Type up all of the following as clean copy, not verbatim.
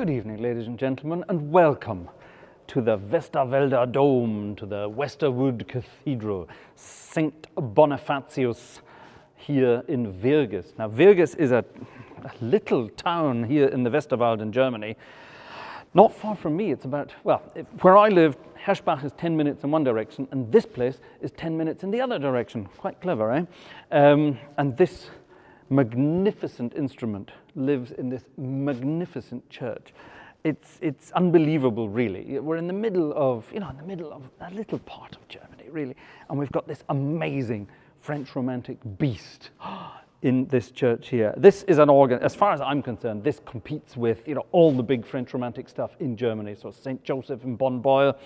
Good evening, ladies and gentlemen, and welcome to the Westerwalder Dome, to the Westerwald Cathedral, St Bonifatius here in Wirges. Now, Wirges is a little town here in the Westerwald in Germany. Not far from me, it's about, well, where I live, Herschbach is 10 minutes in one direction, and this place is 10 minutes in the other direction. Quite clever, eh? And this magnificent instrument lives in this magnificent church. It's unbelievable, really. We're in the middle of, in the middle of a little part of Germany, really, and we've got this amazing French Romantic beast in this church here. This is an organ, as far as I'm concerned, this competes with, all the big French Romantic stuff in Germany. So St Joseph in Bonn-Boyle,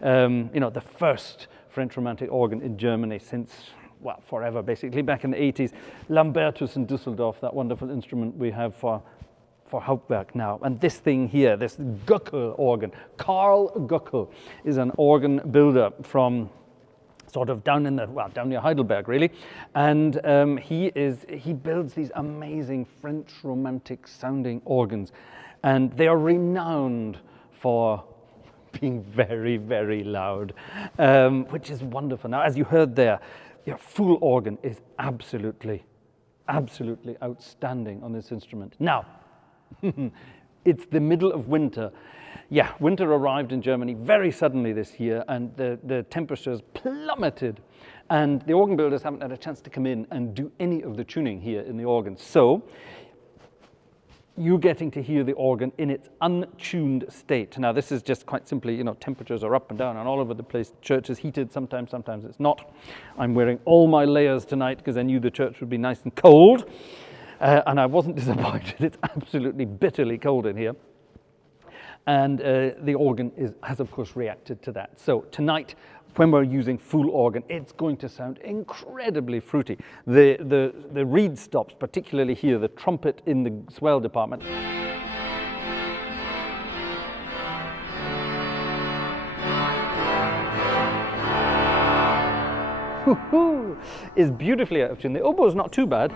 the first French Romantic organ in Germany since, well, forever, basically, back in the 80s. Lambertus in Düsseldorf, that wonderful instrument we have for Hauptwerk now. And this thing here, this Göckel organ, Karl Göckel is an organ builder from sort of down near Heidelberg, really. And he builds these amazing French Romantic sounding organs. And they are renowned for being very, very loud, which is wonderful. Now, as you heard there, your full organ is absolutely outstanding on this instrument. Now, it's the middle of winter. Yeah, winter arrived in Germany very suddenly this year, and the temperatures plummeted, and the organ builders haven't had a chance to come in and do any of the tuning here in the organ. So you're getting to hear the organ in its untuned state. Now, this is just quite simply, temperatures are up and down and all over the place. Church is heated sometimes it's not. I'm wearing all my layers tonight because I knew the church would be nice and cold. And I wasn't disappointed. It's absolutely bitterly cold in here. And the organ has, of course, reacted to that. So tonight, when we're using full organ, it's going to sound incredibly fruity. The reed stops, particularly here, the trumpet in the swell department, is beautifully out of tune. The oboe is not too bad.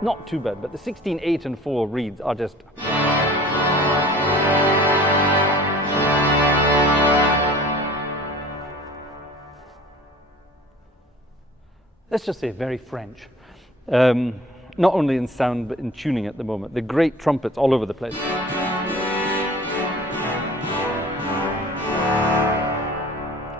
Not too bad, but the 16, 8, and 4 reeds are just... let's just say very French. Not only in sound, but in tuning at the moment. The great trumpets all over the place.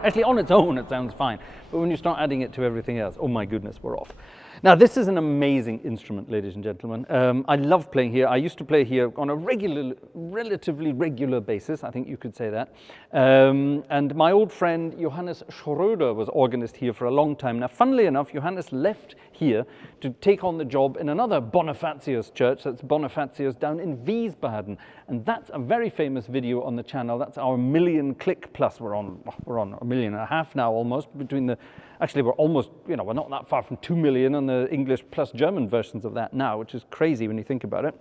Actually, on its own, it sounds fine. But when you start adding it to everything else, oh my goodness, we're off. Now, this is an amazing instrument, ladies and gentlemen. I love playing here. I used to play here on a relatively regular basis, I think you could say that. And my old friend Johannes Schröder was organist here for a long time. Now, funnily enough, Johannes left here to take on the job in another Bonifatius church. That's Bonifatius down in Wiesbaden. And that's a very famous video on the channel. That's our 1 million click plus. We're on 1.5 million now almost between the... Actually, we're almost, we're not that far from 2 million on the English plus German versions of that now, which is crazy when you think about it.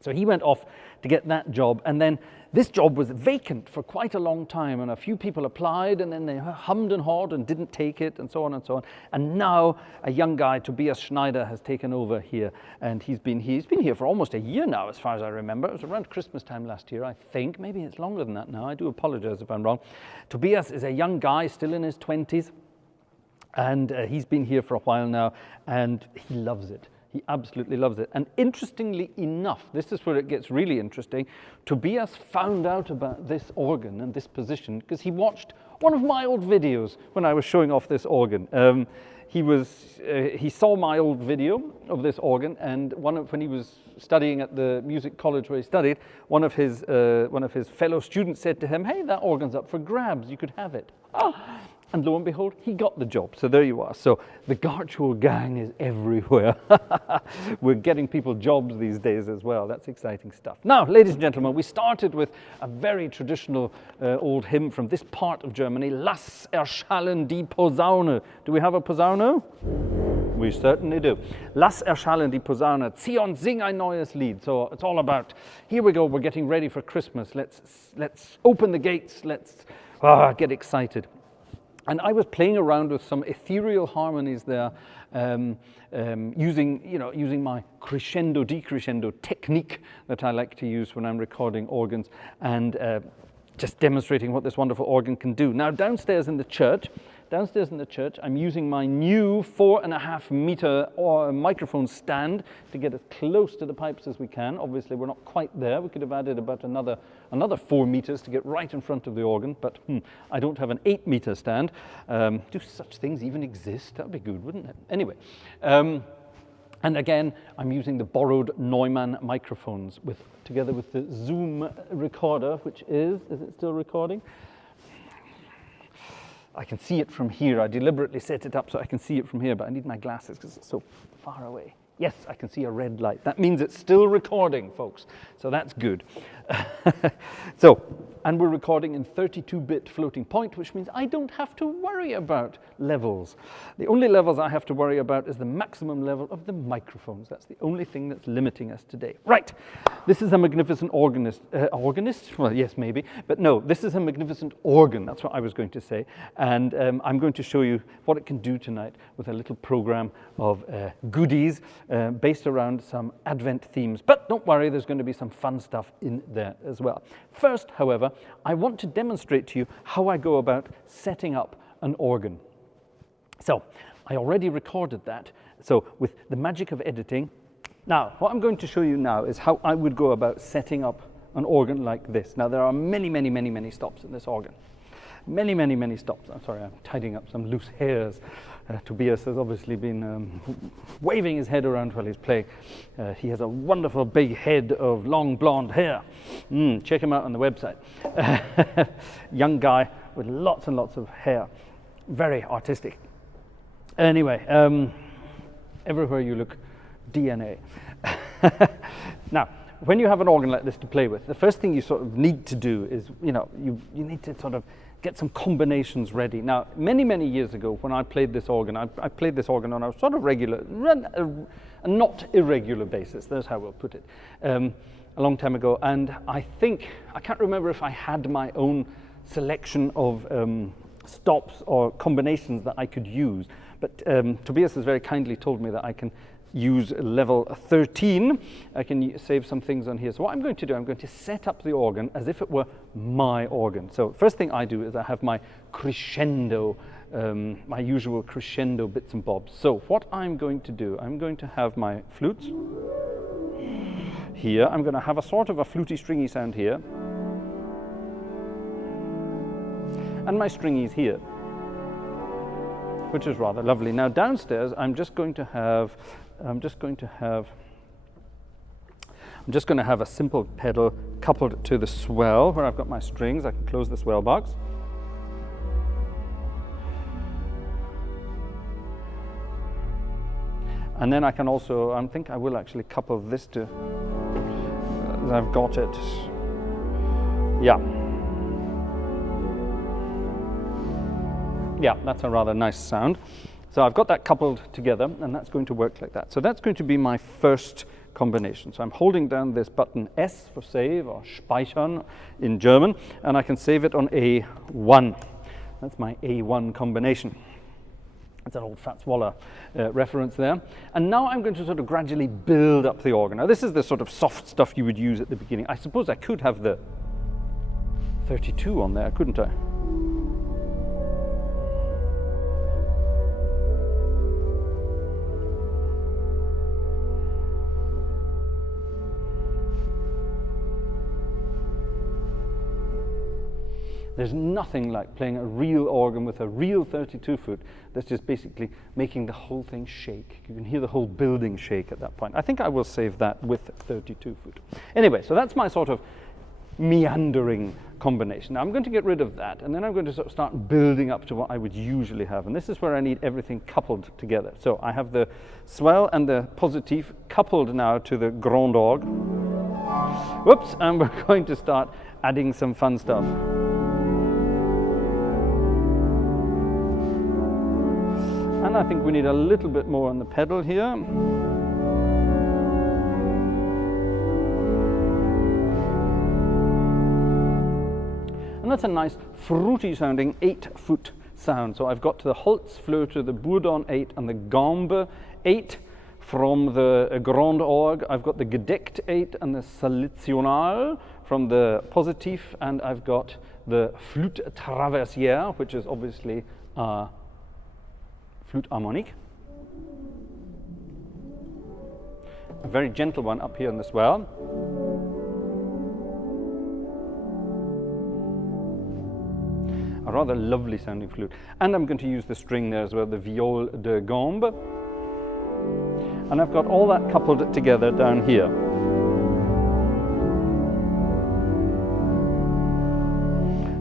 So he went off to get that job, and then this job was vacant for quite a long time, and a few people applied, and then they hummed and hawed and didn't take it, and so on and so on. And now a young guy, Tobias Schneider, has taken over here, and he's been here for almost a year now, as far as I remember. It was around Christmas time last year, I think. Maybe it's longer than that now. I do apologize if I'm wrong. Tobias is a young guy, still in his 20s. And he's been here for a while now, and he loves it. He absolutely loves it. And interestingly enough, this is where it gets really interesting, Tobias found out about this organ and this position because he watched one of my old videos when I was showing off this organ. He saw my old video of this organ, and when he was studying at the music college where he studied, one of his fellow students said to him, "Hey, that organ's up for grabs. You could have it." And lo and behold, he got the job. So there you are. So the Gartshore gang is everywhere. We're getting people jobs these days as well. That's exciting stuff. Now, ladies and gentlemen, we started with a very traditional old hymn from this part of Germany, Lass erschallen die Posaune. Do we have a Posaune? We certainly do. Lass erschallen die Posaune. Zieh und sing ein neues Lied. So it's all about, here we go, we're getting ready for Christmas. Let's open the gates. Let's get excited. And I was playing around with some ethereal harmonies there, using my crescendo, decrescendo technique that I like to use when I'm recording organs, and just demonstrating what this wonderful organ can do. Now, downstairs in the church, I'm using my new 4.5 meter microphone stand to get as close to the pipes as we can. Obviously, we're not quite there. We could have added about another 4 meters to get right in front of the organ, but I don't have an 8 meter stand. Do such things even exist? That'd be good, wouldn't it? Anyway, and again, I'm using the borrowed Neumann microphones together with the Zoom recorder, which is it still recording? I can see it from here. I deliberately set it up so I can see it from here, but I need my glasses because it's so far away. Yes, I can see a red light. That means it's still recording, folks. So that's good. And we're recording in 32-bit floating point, which means I don't have to worry about levels. The only levels I have to worry about is the maximum level of the microphones. That's the only thing that's limiting us today. Right, this is a magnificent organist. Well, yes, maybe, but no, this is a magnificent organ. That's what I was going to say. And I'm going to show you what it can do tonight with a little program of goodies based around some Advent themes. But don't worry, there's going to be some fun stuff in there as well. First, however, I want to demonstrate to you how I go about setting up an organ. So, I already recorded that. So, with the magic of editing, now, what I'm going to show you now is how I would go about setting up an organ like this. Now, there are many, many, many, many stops in this organ. Many, many, many stops. I'm sorry, I'm tidying up some loose hairs. Tobias has obviously been waving his head around while he's playing. He has a wonderful big head of long blonde hair. Check him out on the website. Young guy with lots and lots of hair. Very artistic. Anyway, everywhere you look, DNA. Now, when you have an organ like this to play with, the first thing you sort of need to do is, you need to sort of get some combinations ready. Now, many, many years ago, when I played this organ, I played this organ on a sort of regular, a not irregular basis, that's how we'll put it, a long time ago. And I can't remember if I had my own selection of stops or combinations that I could use, but Tobias has very kindly told me that I can use level 13. I can save some things on here. So what I'm going to do, I'm going to set up the organ as if it were my organ. So first thing I do is I have my crescendo, my usual crescendo bits and bobs. So what I'm going to do, I'm going to have my flutes here. I'm going to have a sort of a fluty stringy sound here. And my stringies here, which is rather lovely. Now downstairs, I'm just going to have a simple pedal coupled to the swell where I've got my strings. I can close the swell box. And then I can also, I think I will actually couple this to, I've got it. Yeah. Yeah, that's a rather nice sound. So I've got that coupled together, and that's going to work like that. So that's going to be my first combination. So I'm holding down this button S for save, or speichern in German, and I can save it on A1. That's my A1 combination. That's an old Fats Waller reference there. And now I'm going to sort of gradually build up the organ. Now this is the sort of soft stuff you would use at the beginning. I suppose I could have the 32 on there, couldn't I? There's nothing like playing a real organ with a real 32 foot that's just basically making the whole thing shake. You can hear the whole building shake at that point. I think I will save that with 32 foot. Anyway, so that's my sort of meandering combination. Now I'm going to get rid of that, and then I'm going to sort of start building up to what I would usually have. And this is where I need everything coupled together. So I have the swell and the positive coupled now to the grand orgue. Whoops, and we're going to start adding some fun stuff. And I think we need a little bit more on the pedal here. And that's a nice fruity sounding 8 foot sound. So I've got the Holzflöte, the Bourdon 8, and the Gambe 8 from the Grand Orgue. I've got the Gedeckt 8 and the Salitional from the Positiv, and I've got the Flûte Traversière, which is obviously flute harmonique. A very gentle one up here in the swell. A rather lovely sounding flute. And I'm going to use the string there as well, the viol de gambe. And I've got all that coupled together down here.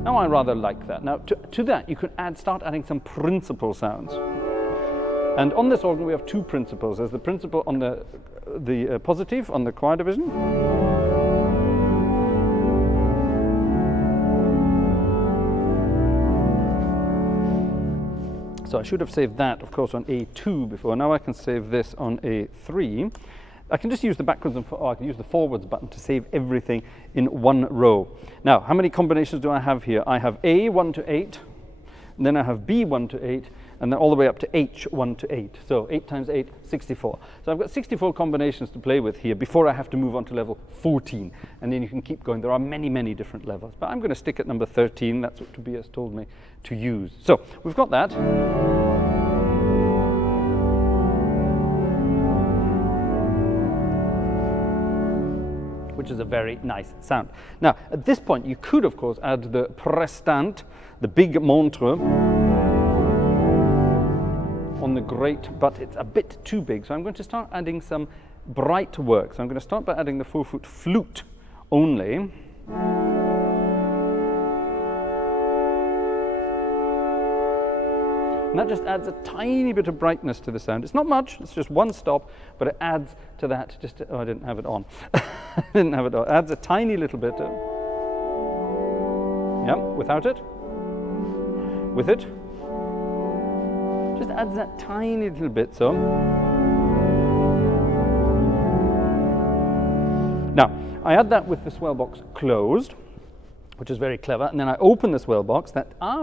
Now I rather like that. Now to that you could start adding some principal sounds. And on this organ we have two principals. There's the principal on the Positiv, on the choir division. So I should have saved that, of course, on A2 before. Now I can save this on A3. I can just use the backwards or I can use the forwards button to save everything in one row. Now, how many combinations do I have here? I have A 1 to 8, and then I have B 1 to 8, and then all the way up to H 1 to 8. So 8 times 8, 64. So I've got 64 combinations to play with here before I have to move on to level 14. And then you can keep going. There are many, many different levels. But I'm going to stick at number 13. That's what Tobias told me to use. So we've got that. Which is a very nice sound. Now, at this point, you could, of course, add the prestant, the big montre, on the great, but it's a bit too big. So I'm going to start adding some bright work. So I'm going to start by adding the 4-foot flute only. And that just adds a tiny bit of brightness to the sound. It's not much, it's just one stop, but it adds to that. Oh, I didn't have it on. I didn't have it on. It adds a tiny little bit. Yeah, without it. With it. Just adds that tiny little bit, so. Now, I add that with the swell box closed, which is very clever, and then I open the swell box,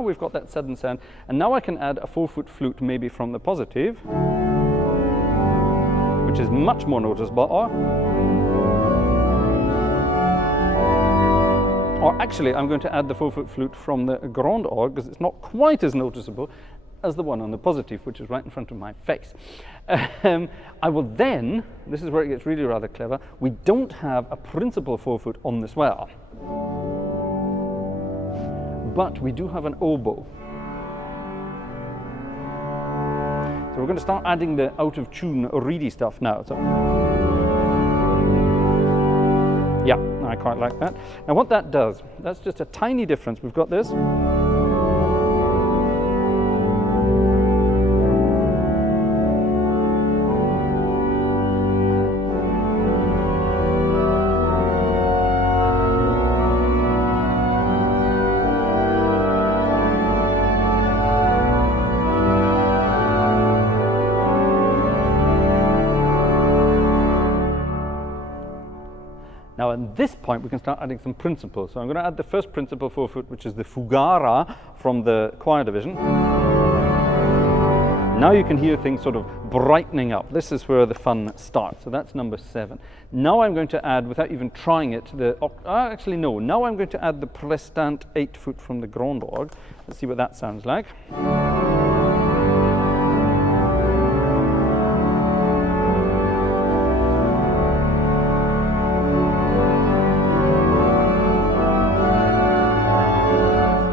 we've got that sudden sound, and now I can add a 4-foot flute maybe from the Positiv, which is much more noticeable, or actually I'm going to add the 4-foot flute from the Grand Orgue, because it's not quite as noticeable as the one on the Positiv, which is right in front of my face. I will then, this is where it gets really rather clever, we don't have a principal 4-foot on the swell, but we do have an oboe. So we're going to start adding the out of tune, reedy stuff now. So, yeah, I quite like that. Now what that does, that's just a tiny difference. We've got this. Now at this point we can start adding some principals. So I'm going to add the first principal 4-foot, which is the Fugara from the choir division. Now you can hear things sort of brightening up. This is where the fun starts. So that's number 7. Now I'm going to add, without even trying it, actually no. Now I'm going to add the prestant 8-foot from the Grand Orgue. Let's see what that sounds like.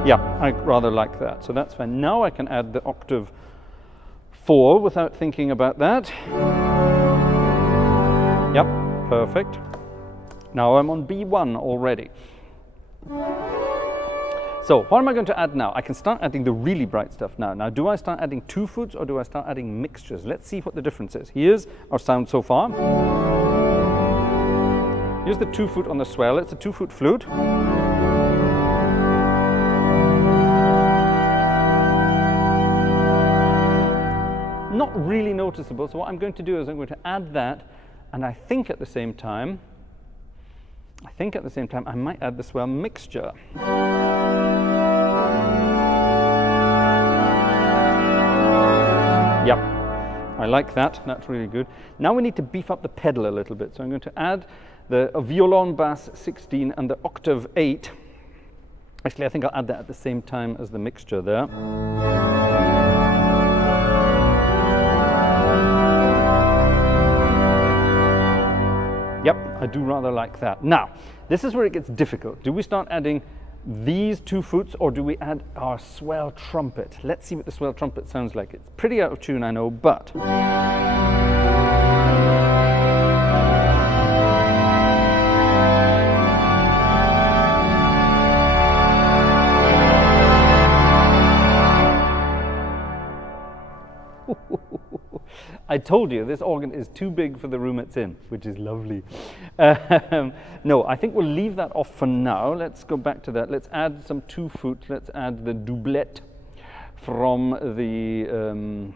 Yeah, I rather like that. So that's fine. Now I can add the octave 4 without thinking about that. Yep, perfect. Now I'm on B1 already. So what am I going to add now? I can start adding the really bright stuff now. Now, do I start adding 2-foots or do I start adding mixtures? Let's see what the difference is. Here's our sound so far. Here's the 2-foot on the swell. It's a 2-foot flute. Not really noticeable, so what I'm going to do is I'm going to add that, and I think at the same time I might add the swell mixture. Yep, I like that. That's really good. Now we need to beef up the pedal a little bit. So I'm going to add the violon bass 16 and the octave 8. Actually, I think I'll add that at the same time as the mixture there. Yep, I do rather like that. Now, this is where it gets difficult. Do we start adding these 2 foots, or do we add our swell trumpet? Let's see what the swell trumpet sounds like. It's pretty out of tune, I know, but... I told you, this organ is too big for the room it's in, which is lovely. No, I think we'll leave that off for now. Let's go back to that. Let's add some 2 foot. Let's add the doublet from the...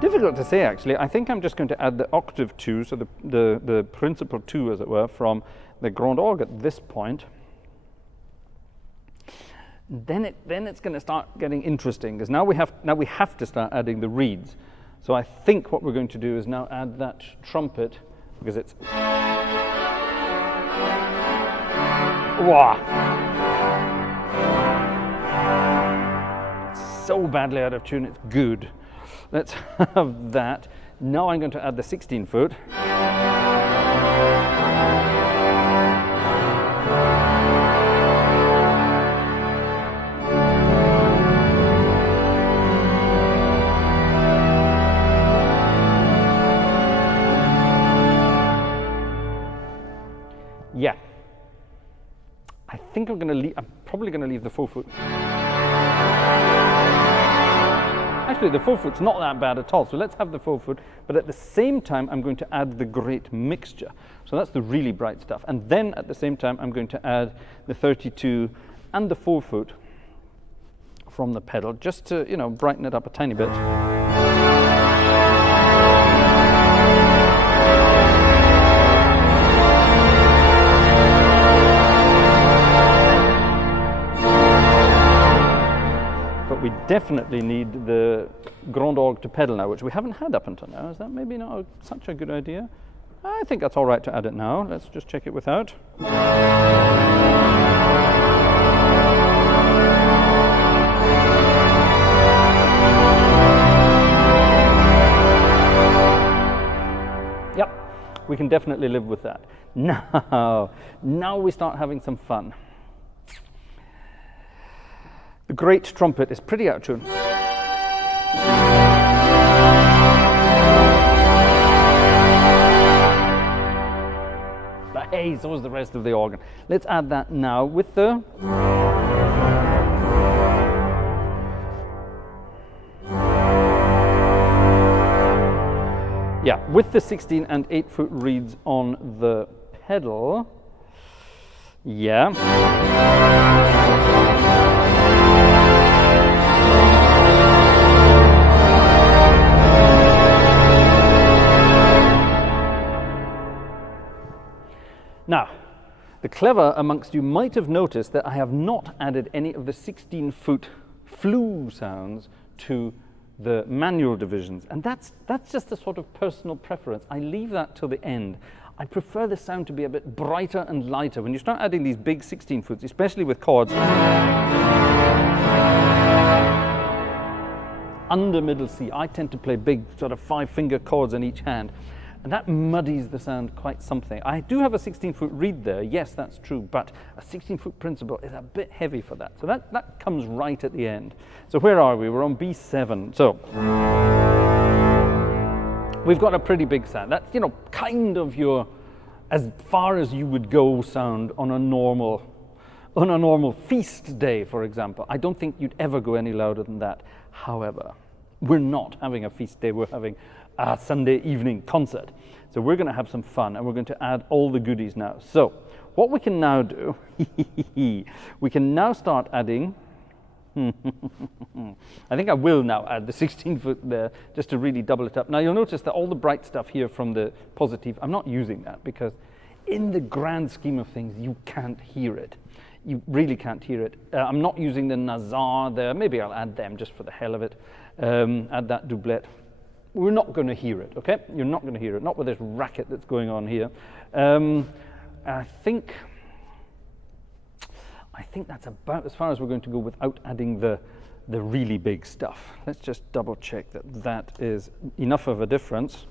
Difficult to say, actually. I think I'm just going to add the octave 2, so the principal 2, as it were, from the grand orgue at this point. Then it's going to start getting interesting, because now we have to start adding the reeds. So I think what we're going to do is now add that trumpet, because it's... Wah! It's so badly out of tune, it's good. Let's have that. Now I'm going to add the 16 foot. Yeah. I think I'm probably going to leave the 4 foot. Actually, the 4 foot's not that bad at all, so let's have the 4 foot, but at the same time I'm going to add the great mixture. So that's the really bright stuff. And then at the same time I'm going to add the 32 and the 4 foot from the pedal, just to, you know, brighten it up a tiny bit. We definitely need the grand orgue to pedal now, which we haven't had up until now. Is that maybe not such a good idea? I think that's all right to add it now. Let's just check it without. Yep, we can definitely live with that. Now we start having some fun. The great trumpet is pretty out of tune. But hey, so is the rest of the organ. Let's add that now with the... Yeah, with the 16 and 8 foot reeds on the pedal. Yeah. Now, the clever amongst you might have noticed that I have not added any of the 16 foot flu sounds to the manual divisions, and that's just a sort of personal preference. I leave that till the end. I prefer the sound to be a bit brighter and lighter. When you start adding these big 16 foots, especially with chords under middle C, I tend to play big sort of 5-finger chords in each hand, and that muddies the sound quite something. I do have a 16-foot reed there, yes, that's true, but a 16-foot principal is a bit heavy for that. So that comes right at the end. So where are we? We're on B7. So we've got a pretty big sound. That's, you know, kind of your, as far as you would go sound on a normal feast day, for example. I don't think you'd ever go any louder than that. However, we're not having a feast day, we're having a Sunday evening concert. So we're going to have some fun, and we're going to add all the goodies now. So what we can now do, we can now start adding I think I will now add the 16 foot there just to really double it up. Now you'll notice that all the bright stuff here from the positive, I'm not using that because in the grand scheme of things, you can't hear it. You really can't hear it. I'm not using the Nazar there. Maybe I'll add them just for the hell of it. Add that doublet. We're not going to hear it, okay? You're not going to hear it, not with this racket that's going on here. I think that's about as far as we're going to go without adding the really big stuff. Let's just double check that that is enough of a difference.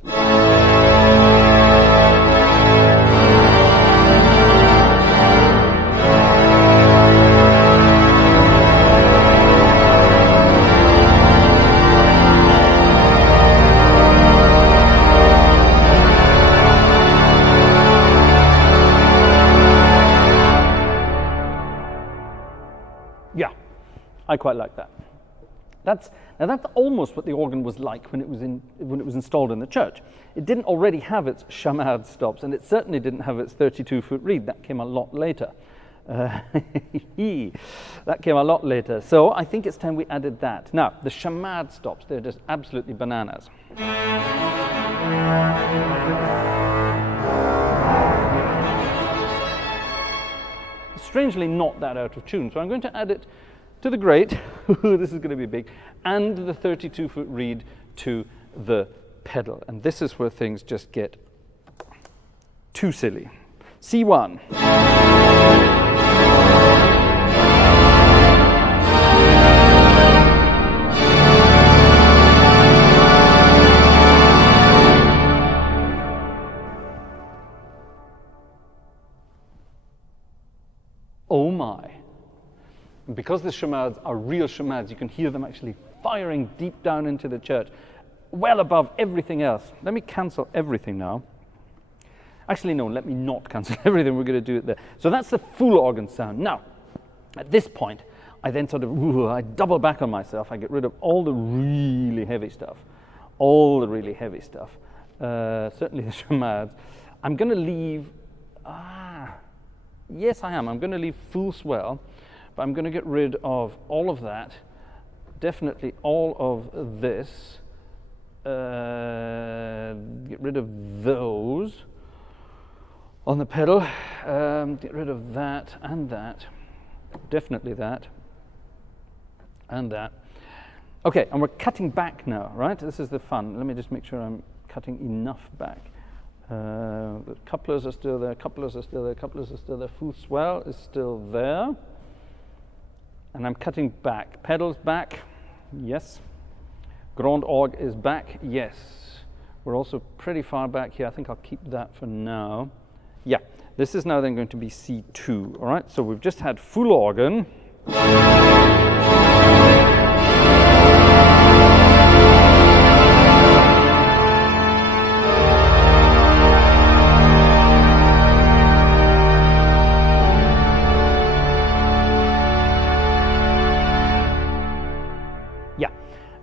Yeah, I quite like that. That's almost what the organ was like when it was installed in the church. It didn't already have its chamade stops, and it certainly didn't have its 32-foot reed. That came a lot later. That came a lot later. So I think it's time we added that. Now, the chamade stops, they're just absolutely bananas. Strangely not that out of tune. So I'm going to add it to the grate. This is going to be big. And the 32-foot reed to the pedal. And this is where things just get too silly. C1. Oh my. And because the chamades are real chamades, you can hear them actually firing deep down into the church, well above everything else. Let me cancel everything now. Actually, no, let me not cancel everything. We're going to do it there. So that's the full organ sound. Now, at this point, I then sort of, I double back on myself. I get rid of all the really heavy stuff. All the really heavy stuff. Certainly the chamades. I'm going to leave, yes, I am. I'm going to leave full swell, but I'm going to get rid of all of that, definitely all of this, get rid of those on the pedal, get rid of that, definitely that, and that. Okay, and we're cutting back now, right? This is the fun. Let me just make sure I'm cutting enough back. The couplers are still there, couplers are still there, couplers are still there, full swell is still there. And I'm cutting back. Pedals back, yes. Grand org is back, yes. We're also pretty far back here. I think I'll keep that for now. Yeah, this is now then going to be C2, all right? So we've just had full organ.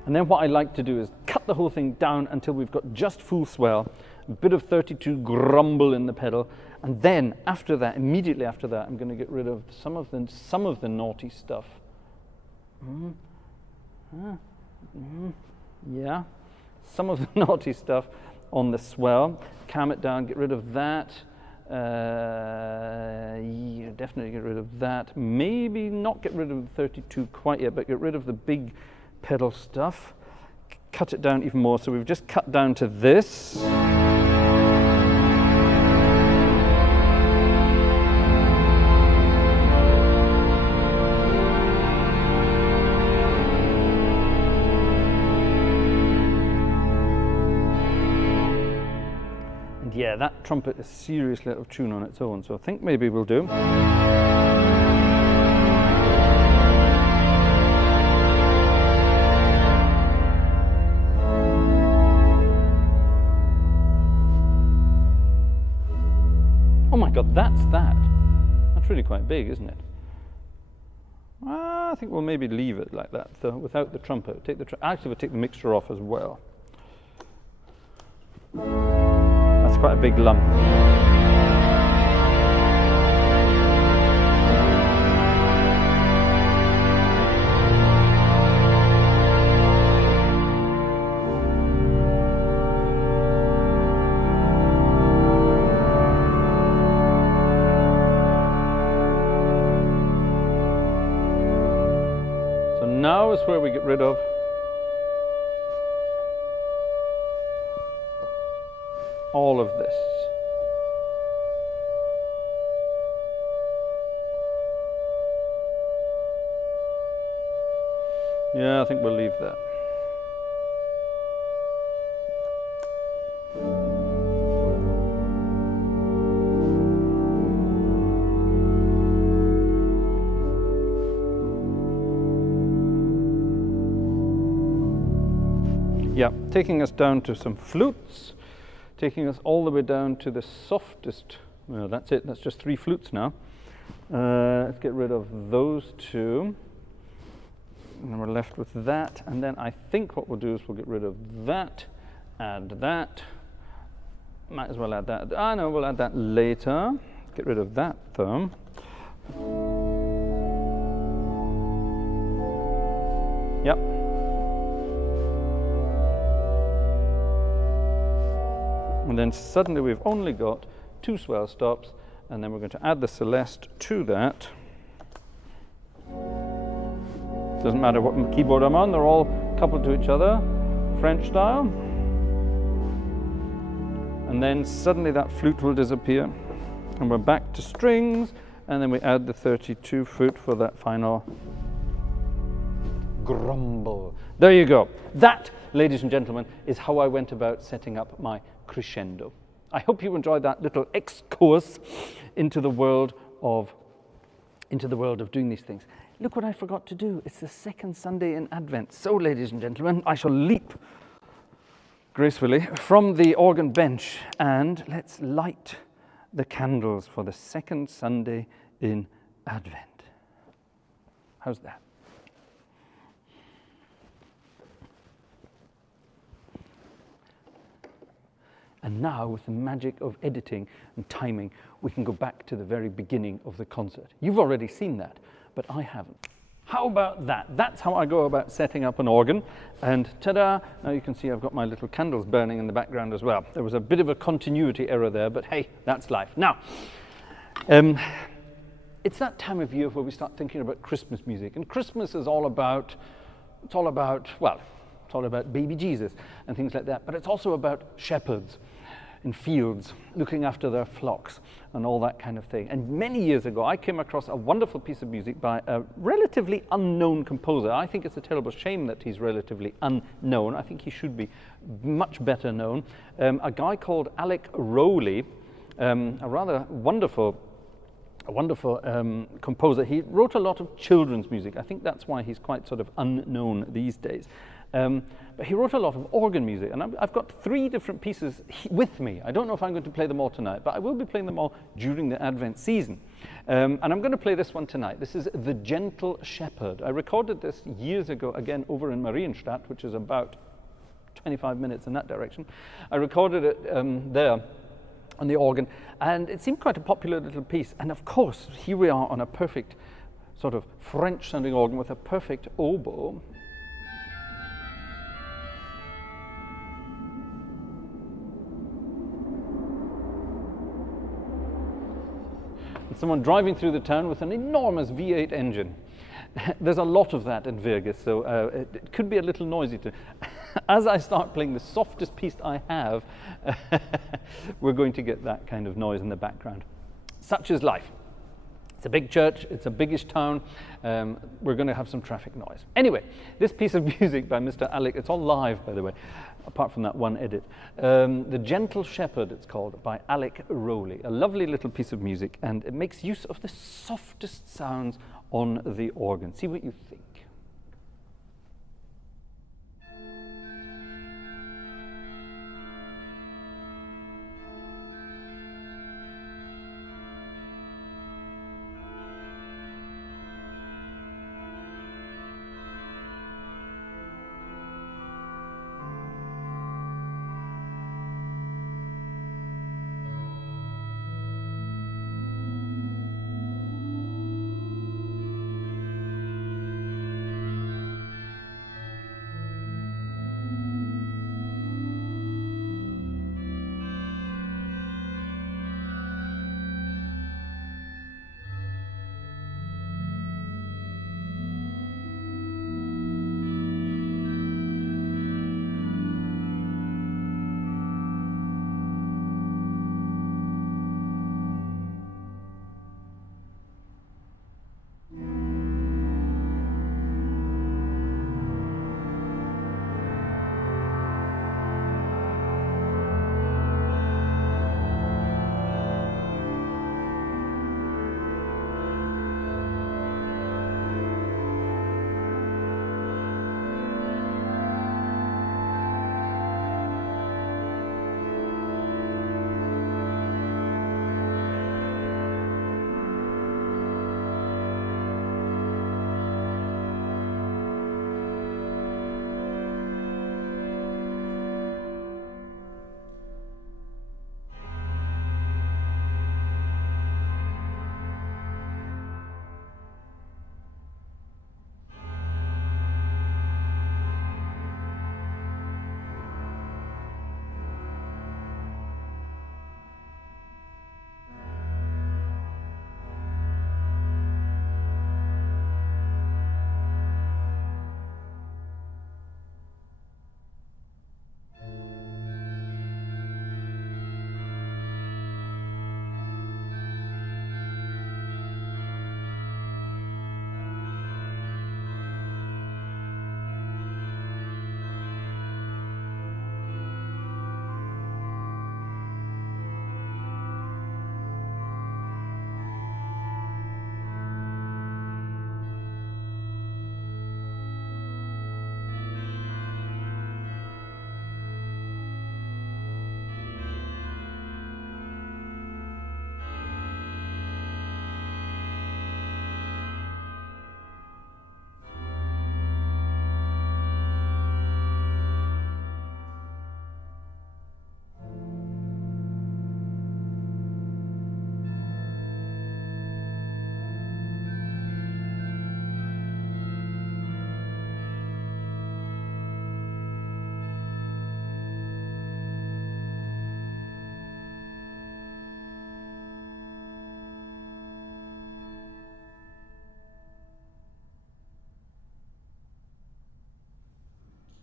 And then what I like to do is cut the whole thing down until we've got just full swell, a bit of 32 grumble in the pedal, and then after that, immediately after that, I'm going to get rid of some of the naughty stuff. Yeah, some of the naughty stuff on the swell. Calm it down, get rid of that. Yeah, definitely get rid of that. Maybe not get rid of the 32 quite yet, but get rid of the big pedal stuff, cut it down even more. So we've just cut down to this. And yeah, that trumpet is seriously out of tune on its own, so I think maybe we'll do. Oh my God, that's that. That's really quite big, isn't it? I think we'll maybe leave it like that, so without the trumpet. Actually, we'll take the mixture off as well. That's quite a big lump. now is where we get rid of all of this. Yeah, I think we'll leave that. Yeah, taking us down to some flutes, taking us all the way down to the softest. Well, that's it, that's just 3 flutes now. Let's get rid of those 2. And then we're left with that. And then I think what we'll do is we'll get rid of that, add that. Might as well add that. Ah, no, we'll add that later. Get rid of that though. Yep. And then suddenly we've only got 2 swell stops, and then we're going to add the Celeste to that. Doesn't matter what keyboard I'm on, they're all coupled to each other, French style. And then suddenly that flute will disappear, and we're back to strings, and then we add the 32 flute for that final grumble. There you go. That, ladies and gentlemen, is how I went about setting up my crescendo. I hope you enjoyed that little excursus into the world of doing these things. Look what I forgot to do. It's the 2nd Sunday in Advent. So, ladies and gentlemen, I shall leap gracefully from the organ bench and let's light the candles for the 2nd Sunday in Advent. How's that? And now, with the magic of editing and timing, we can go back to the very beginning of the concert. You've already seen that, but I haven't. How about that? That's how I go about setting up an organ. And ta-da! Now you can see I've got my little candles burning in the background as well. There was a bit of a continuity error there, but hey, that's life. Now, it's that time of year where we start thinking about Christmas music. And Christmas is all about baby Jesus and things like that, but it's also about shepherds in fields looking after their flocks and all that kind of thing. And many years ago I came across a wonderful piece of music by a relatively unknown composer. I think it's a terrible shame that he's relatively unknown. I think he should be much better known. A guy called Alec Rowley, a rather wonderful composer. He wrote a lot of children's music. I think that's why he's quite sort of unknown these days. But he wrote a lot of organ music, and I've got 3 different pieces with me. I don't know if I'm going to play them all tonight, but I will be playing them all during the Advent season. And I'm going to play this one tonight. This is The Gentle Shepherd. I recorded this years ago, again, over in Marienstadt, which is about 25 minutes in that direction. I recorded it there on the organ, and it seemed quite a popular little piece. And of course, here we are on a perfect sort of French-sounding organ with a perfect oboe. Someone driving through the town with an enormous V8 engine. There's a lot of that in Wirges, so it could be a little noisy. As I start playing the softest piece I have, we're going to get that kind of noise in the background. Such is life. It's a big church, it's a biggish town, we're going to have some traffic noise. Anyway, this piece of music by Mr. Alec, it's all live, by the way, apart from that one edit. The Gentle Shepherd, it's called, by Alec Rowley. A lovely little piece of music, and it makes use of the softest sounds on the organ. See what you think.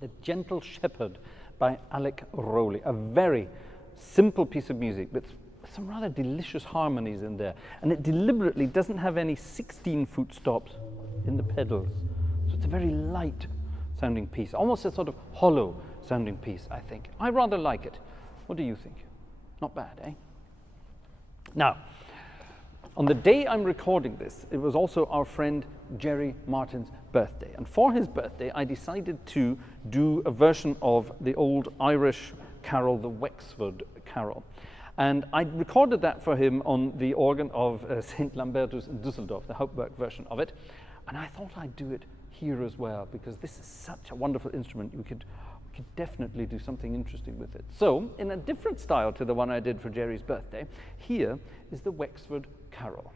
The Gentle Shepherd by Alec Rowley, a very simple piece of music with some rather delicious harmonies in there. And it deliberately doesn't have any 16-foot stops in the pedals. So it's a very light sounding piece, almost a sort of hollow sounding piece, I think. I rather like it. What do you think? Not bad, eh? Now, on the day I'm recording this, it was also our friend Jerry Martin's birthday. And for his birthday, I decided to do a version of the old Irish carol, the Wexford Carol. And I recorded that for him on the organ of St Lambertus in Düsseldorf, the Hauptwerk version of it. And I thought I'd do it here as well, because this is such a wonderful instrument. We could definitely do something interesting with it. So, in a different style to the one I did for Jerry's birthday, here is the Wexford Carol.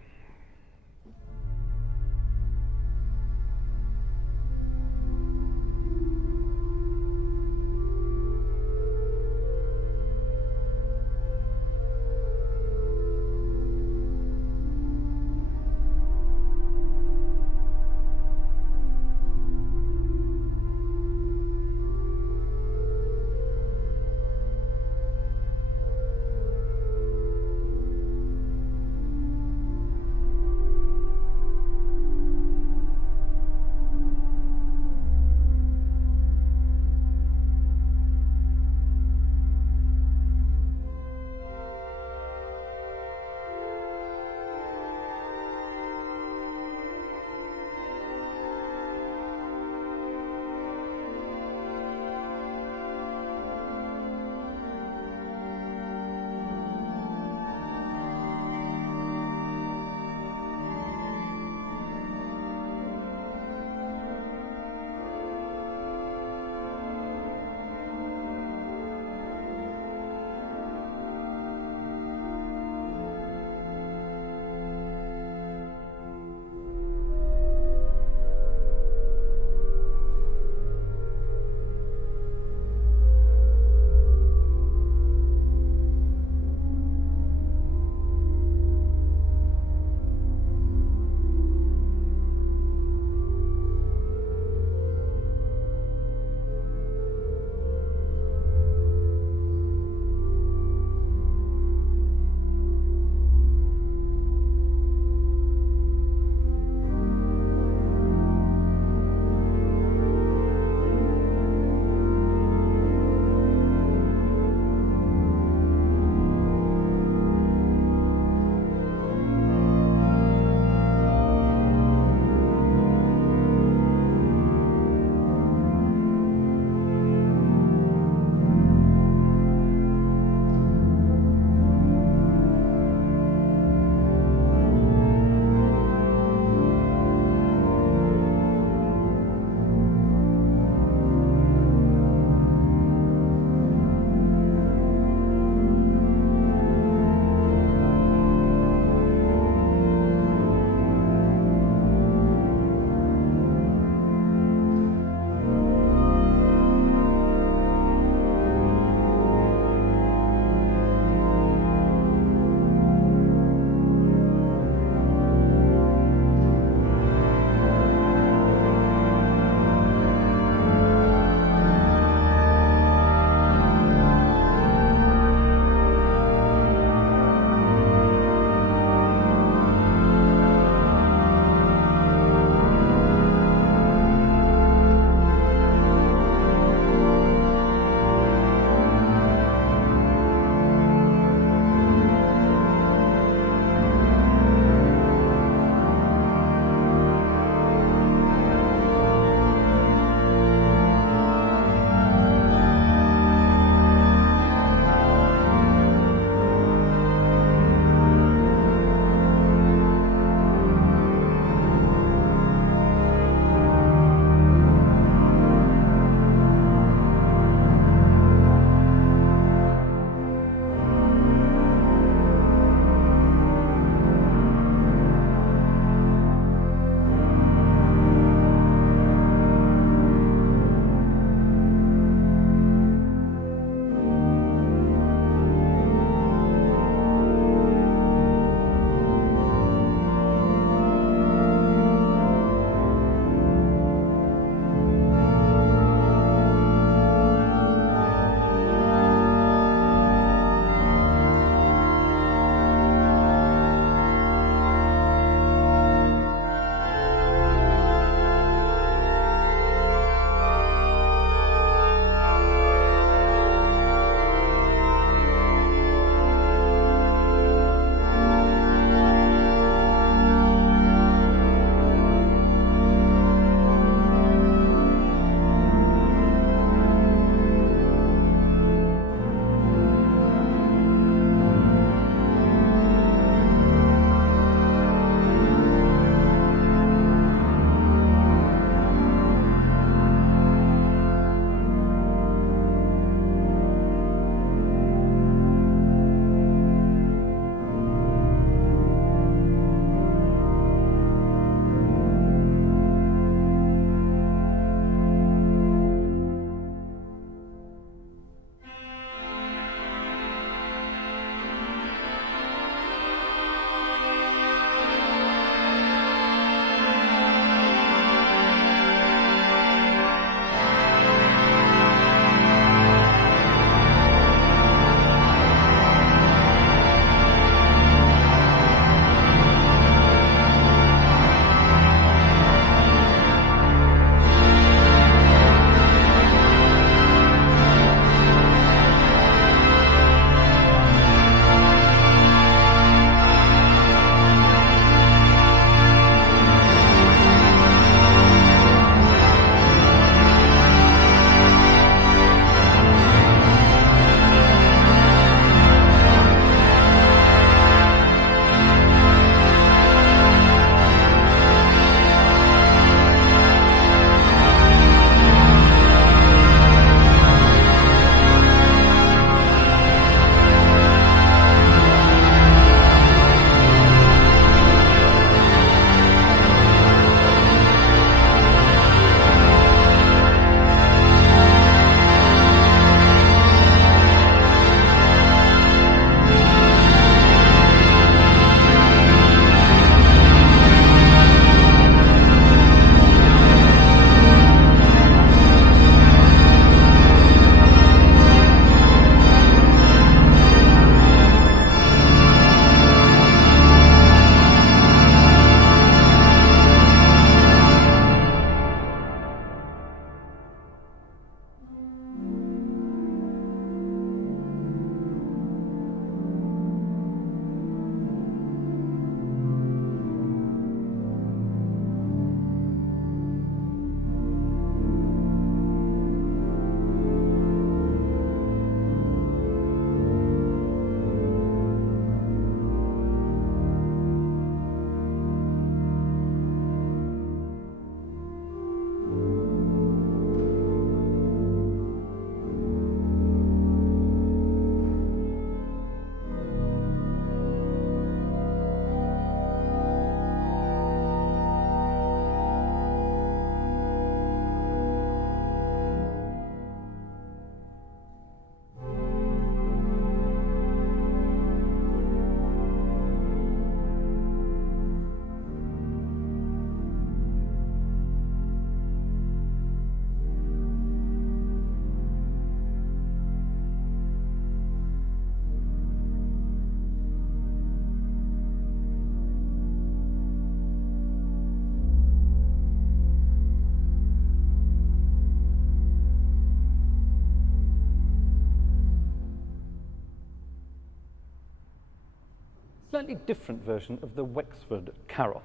slightly different version of the Wexford Carol.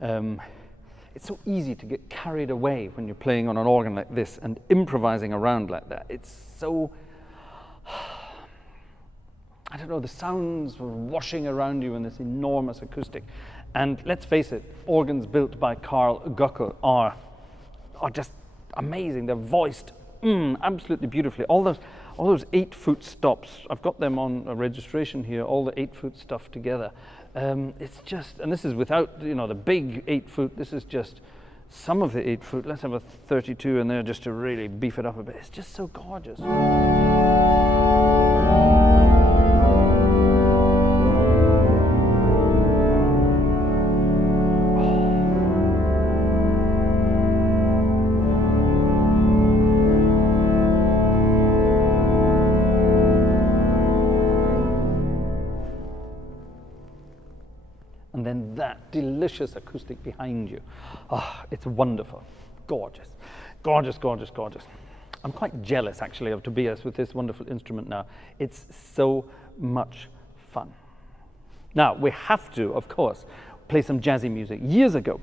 It's so easy to get carried away when you're playing on an organ like this and improvising around like that. It's so, I don't know, the sounds were washing around you in this enormous acoustic. And let's face it, organs built by Carl Guckel are just amazing. They're voiced absolutely beautifully. All those 8-foot stops, I've got them on a registration here, all the 8-foot stuff together. It's just, and this is without, you know, the big 8-foot, this is just some of the 8-foot. Let's have a 32 in there just to really beef it up a bit. It's just so gorgeous. And then that delicious acoustic behind you. It's wonderful, gorgeous, gorgeous, gorgeous, gorgeous. I'm quite jealous, actually, of Tobias with this wonderful instrument now. It's so much fun. Now, we have to, of course, play some jazzy music. Years ago,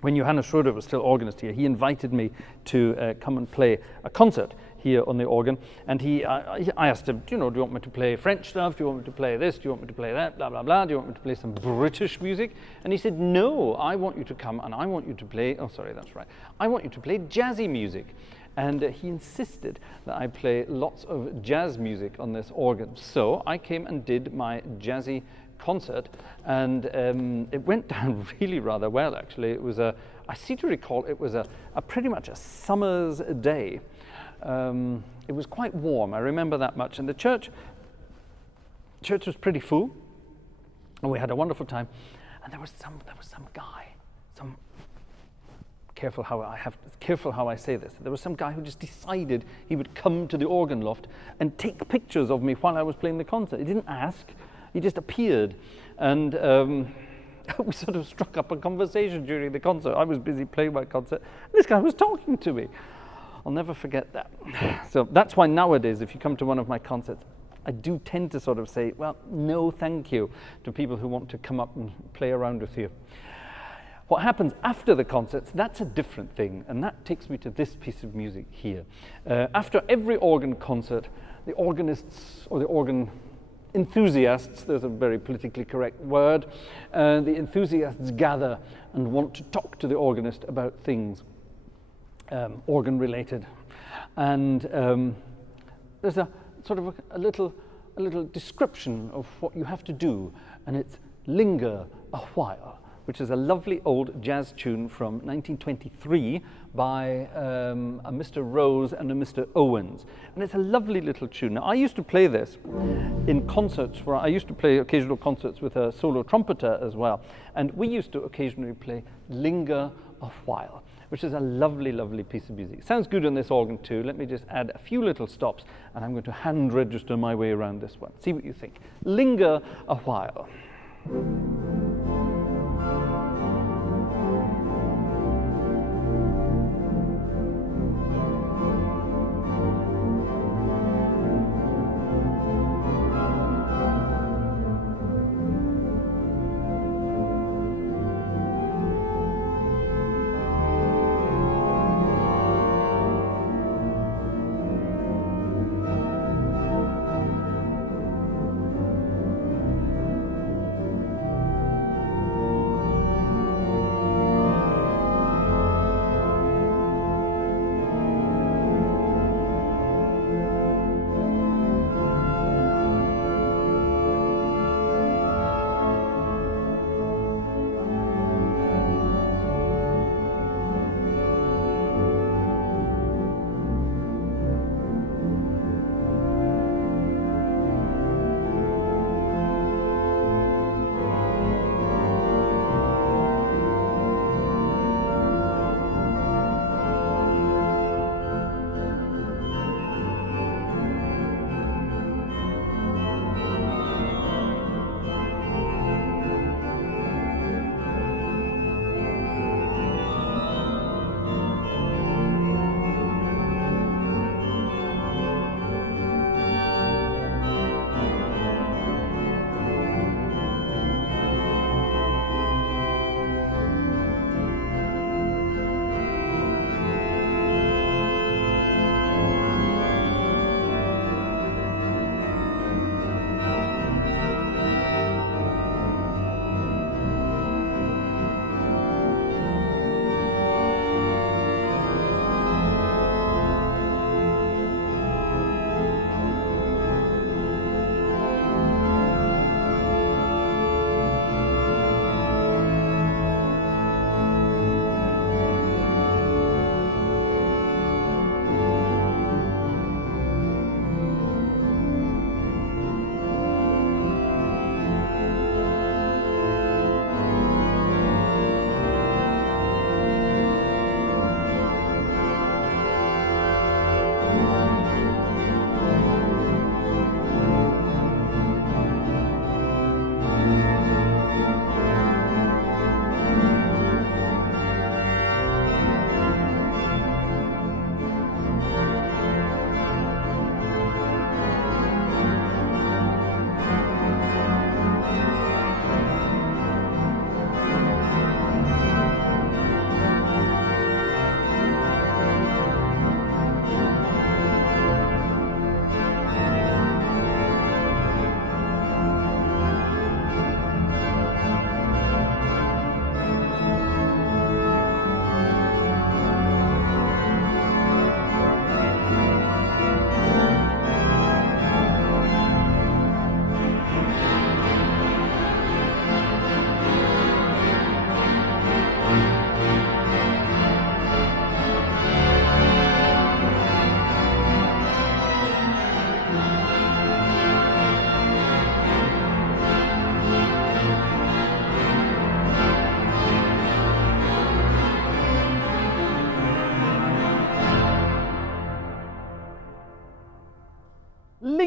when Johannes Schroeder was still organist here, he invited me to come and play a concert here on the organ, and I asked him, do you want me to play French stuff? Do you want me to play this? Do you want me to play that? Blah, blah, blah. Do you want me to play some British music? And he said, no, I want you to come and I want you to play, oh, sorry, that's right. I want you to play jazzy music. And he insisted that I play lots of jazz music on this organ. So I came and did my jazzy concert, and it went down really rather well, actually. It was I seem to recall it was a pretty much a summer's day. It was quite warm, I remember that much, and the church was pretty full, and we had a wonderful time. And there was some guy, careful how I say this. There was some guy who just decided he would come to the organ loft and take pictures of me while I was playing the concert. He didn't ask, he just appeared, and we sort of struck up a conversation during the concert. I was busy playing my concert, and this guy was talking to me. I'll never forget that. So that's why nowadays, if you come to one of my concerts, I do tend to sort of say, well, no thank you, to people who want to come up and play around with you. What happens after the concerts, that's a different thing, and that takes me to this piece of music here. After every organ concert, the organists or the organ enthusiasts, there's a very politically correct word, the enthusiasts gather and want to talk to the organist about things organ related, and there's a sort of a little description of what you have to do, and it's linger a while, which is a lovely old jazz tune from 1923 by a Mr. Rose and a Mr. Owens, and it's a lovely little tune. Now, I used to play this in concerts where I used to play occasional concerts with a solo trumpeter as well, and we used to occasionally play Linger a While, which is a lovely, lovely piece of music. Sounds good on this organ too. Let me just add a few little stops, and I'm going to hand register my way around this one. See what you think. Linger a While.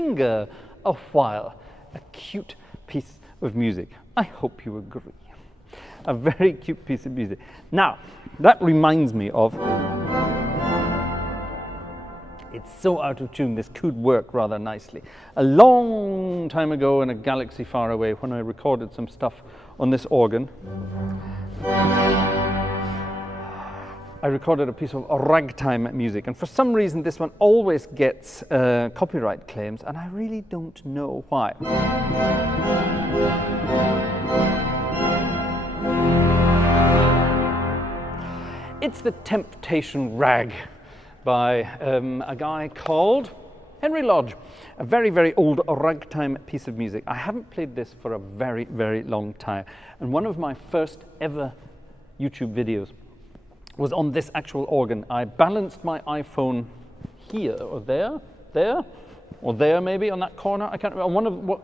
linger a while. A cute piece of music. I hope you agree. A very cute piece of music. Now, that reminds me of, it's so out of tune, this could work rather nicely. A long time ago in a galaxy far away, when I recorded some stuff on this organ, I recorded a piece of ragtime music, and for some reason this one always gets copyright claims, and I really don't know why. It's the Temptation Rag by a guy called Henry Lodge, a very, very old ragtime piece of music. I haven't played this for a very, very long time, and one of my first ever YouTube videos was on this actual organ. I balanced my iPhone here or there, or there maybe on that corner. I can't remember.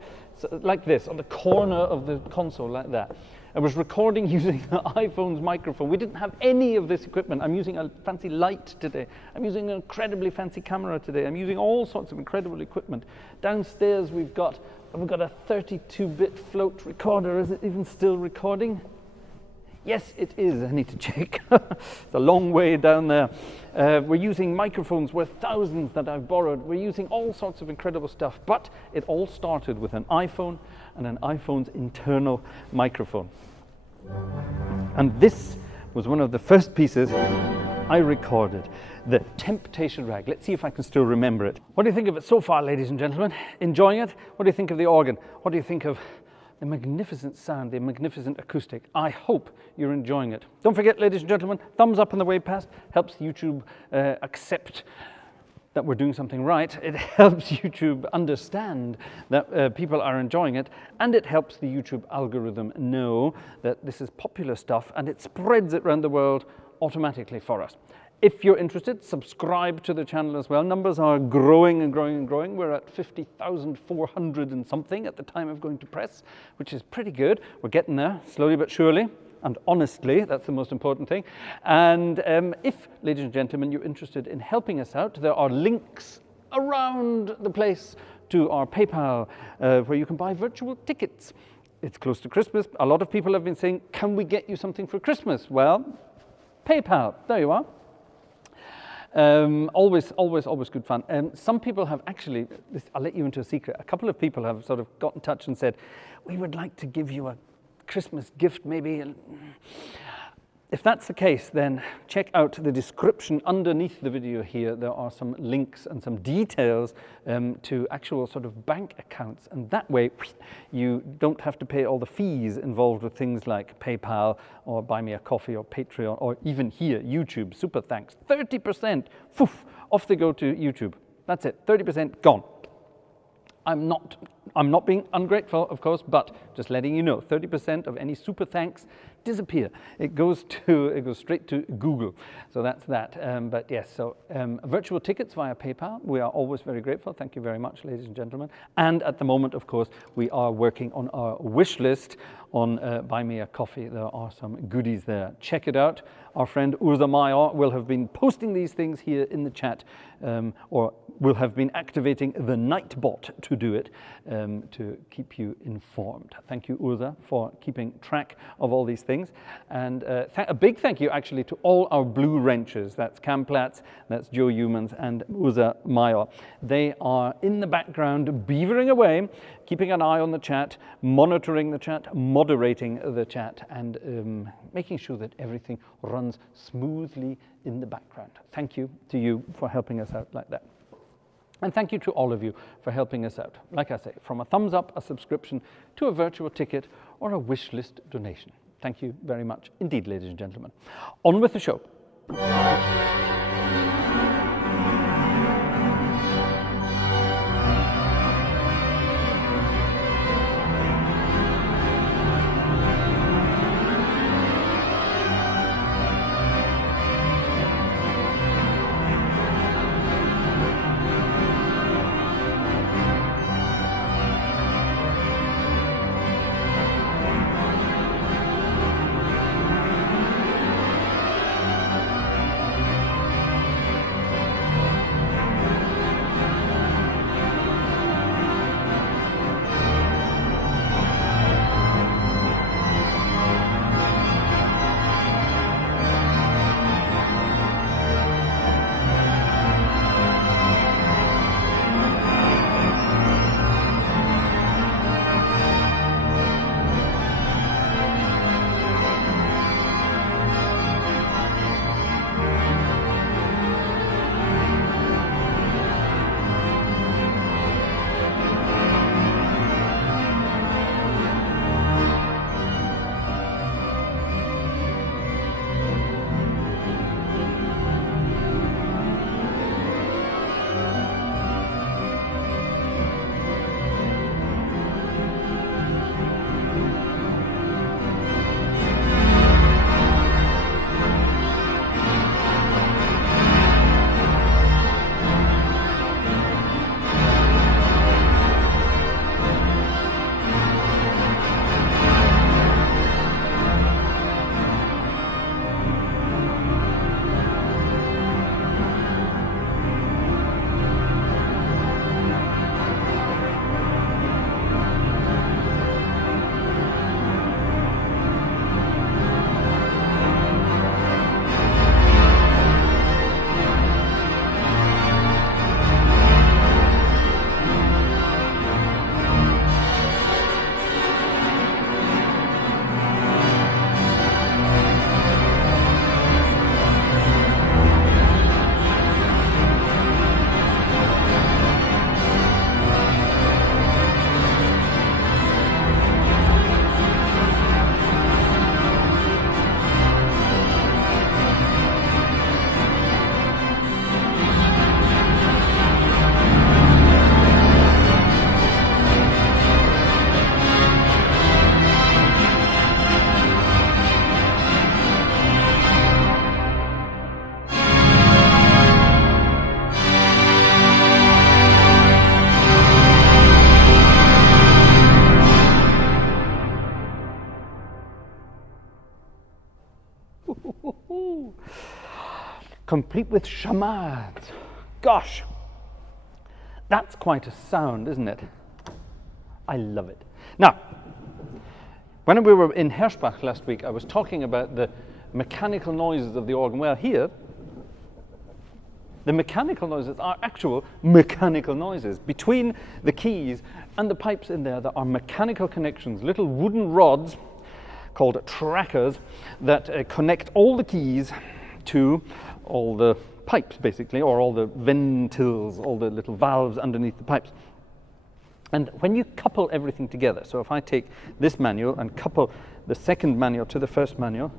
Like this, on the corner of the console, like that. I was recording using the iPhone's microphone. We didn't have any of this equipment. I'm using a fancy light today. I'm using an incredibly fancy camera today. I'm using all sorts of incredible equipment. Downstairs we've got a 32-bit float recorder. Is it even still recording? Yes, it is. I need to check. It's a long way down there. We're using microphones worth thousands that I've borrowed. We're using all sorts of incredible stuff, but it all started with an iPhone and an iPhone's internal microphone. And this was one of the first pieces I recorded, the Temptation Rag. Let's see if I can still remember it. What do you think of it so far, ladies and gentlemen? Enjoying it? What do you think of the organ? What do you think of the magnificent sound, the magnificent acoustic? I hope you're enjoying it. Don't forget, ladies and gentlemen, thumbs up on the way past helps YouTube accept that we're doing something right. It helps YouTube understand that people are enjoying it, and it helps the YouTube algorithm know that this is popular stuff, and it spreads it around the world automatically for us. If you're interested, subscribe to the channel as well. Numbers are growing and growing and growing. We're at 50,400 and something at the time of going to press, which is pretty good. We're getting there, slowly but surely, and honestly. That's the most important thing. And if, ladies and gentlemen, you're interested in helping us out, there are links around the place to our PayPal, where you can buy virtual tickets. It's close to Christmas. A lot of people have been saying, can we get you something for Christmas? Well, PayPal, there you are. Always good fun. Some people have actually, I'll let you into a secret, a couple of people have sort of got in touch and said, we would like to give you a Christmas gift maybe. If that's the case, then check out the description underneath the video here. There are some links and some details to actual sort of bank accounts, and that way you don't have to pay all the fees involved with things like PayPal or Buy Me a Coffee or Patreon, or even here, YouTube. Super thanks. 30%, poof, off they go to YouTube. That's it, 30% gone. I'm not being ungrateful, of course, but just letting you know, 30% of any super thanks disappear. It goes straight to Google. So that's that. But yes, so virtual tickets via PayPal. We are always very grateful. Thank you very much, ladies and gentlemen. And at the moment, of course, we are working on our wish list on Buy Me a Coffee. There are some goodies there. Check it out. Our friend Urza Meyer will have been posting these things here in the chat, or will have been activating the Nightbot to do it, to keep you informed. Thank you, Urza, for keeping track of all these things. And a big thank you, actually, to all our blue wrenches. That's Cam Platz, that's Joe Humans, and Urza Meyer. They are in the background, beavering away, keeping an eye on the chat, monitoring the chat, moderating the chat, and making sure that everything runs smoothly in the background. Thank you to you for helping us out like that. And thank you to all of you for helping us out. Like I say, from a thumbs up, a subscription, to a virtual ticket, or a wish list donation. Thank you very much indeed, ladies and gentlemen. On with the show. complete with shamads. Gosh, that's quite a sound, isn't it? I love it. Now, when we were in Herschbach last week, I was talking about the mechanical noises of the organ. Well, here, the mechanical noises are actual mechanical noises. Between the keys and the pipes in there are mechanical connections, little wooden rods called trackers that connect all the keys to all the pipes, basically, or all the ventils, all the little valves underneath the pipes. And when you couple everything together, so if I take this manual and couple the second manual to the first manual,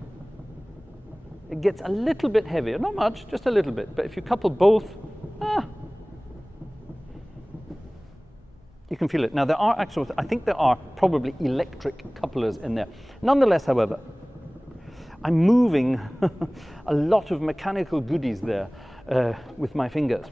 it gets a little bit heavier, not much, just a little bit. But if you couple both, you can feel it. Now there are I think there are probably electric couplers in there. Nonetheless, however, I'm moving a lot of mechanical goodies there with my fingers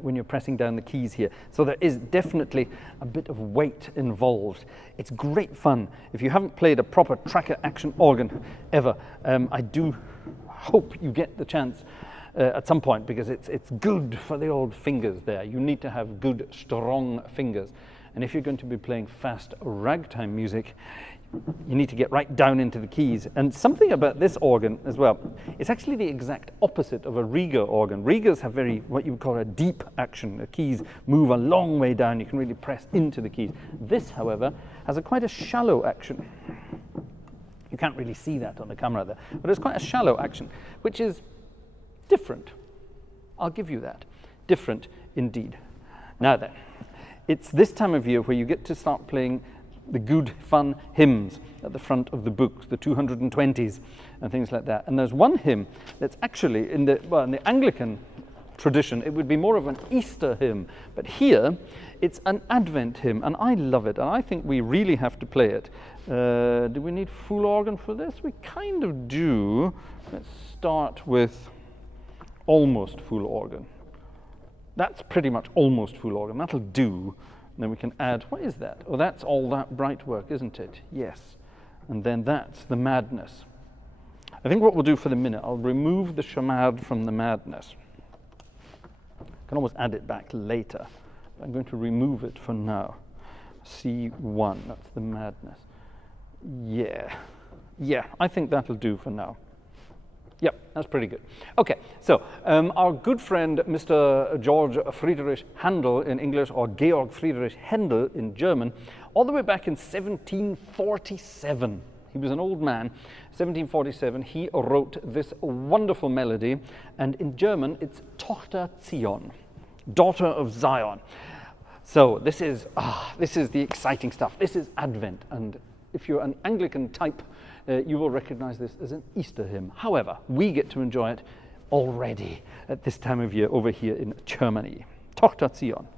when you're pressing down the keys here. So there is definitely a bit of weight involved. It's great fun. If you haven't played a proper tracker action organ ever, I do hope you get the chance at some point, because it's good for the old fingers there. You need to have good, strong fingers. And if you're going to be playing fast ragtime music, you need to get right down into the keys. And something about this organ as well, it's actually the exact opposite of a Rieger organ. Riegers have what you would call a deep action. The keys move a long way down. You can really press into the keys. This, however, has quite a shallow action. You can't really see that on the camera there, but it's quite a shallow action, which is different. I'll give you that. Different indeed. Now then, it's this time of year where you get to start playing the good, fun hymns at the front of the book, the 220s and things like that. And there's one hymn that's actually in the Anglican tradition, it would be more of an Easter hymn. But here, it's an Advent hymn, and I love it, and I think we really have to play it. Do we need full organ for this? We kind of do. Let's start with almost full organ. That's pretty much almost full organ. That'll do. And then we can add, what is that? Oh, that's all that bright work, isn't it? Yes. And then that's the madness. I think what we'll do for the minute, I'll remove the shamad from the madness. I can always add it back later. I'm going to remove it for now. C1, that's the madness. Yeah, I think that'll do for now. Yep, that's pretty good. Okay, so our good friend Mr. George Friedrich Handel in English, or Georg Friedrich Händel in German, all the way back in 1747. He was an old man. 1747, he wrote this wonderful melody, and in German it's Tochter Zion, daughter of Zion. So this is the exciting stuff. This is Advent, and if you're an Anglican type, you will recognize this as an Easter hymn. However, we get to enjoy it already at this time of year over here in Germany. Tochter Zion.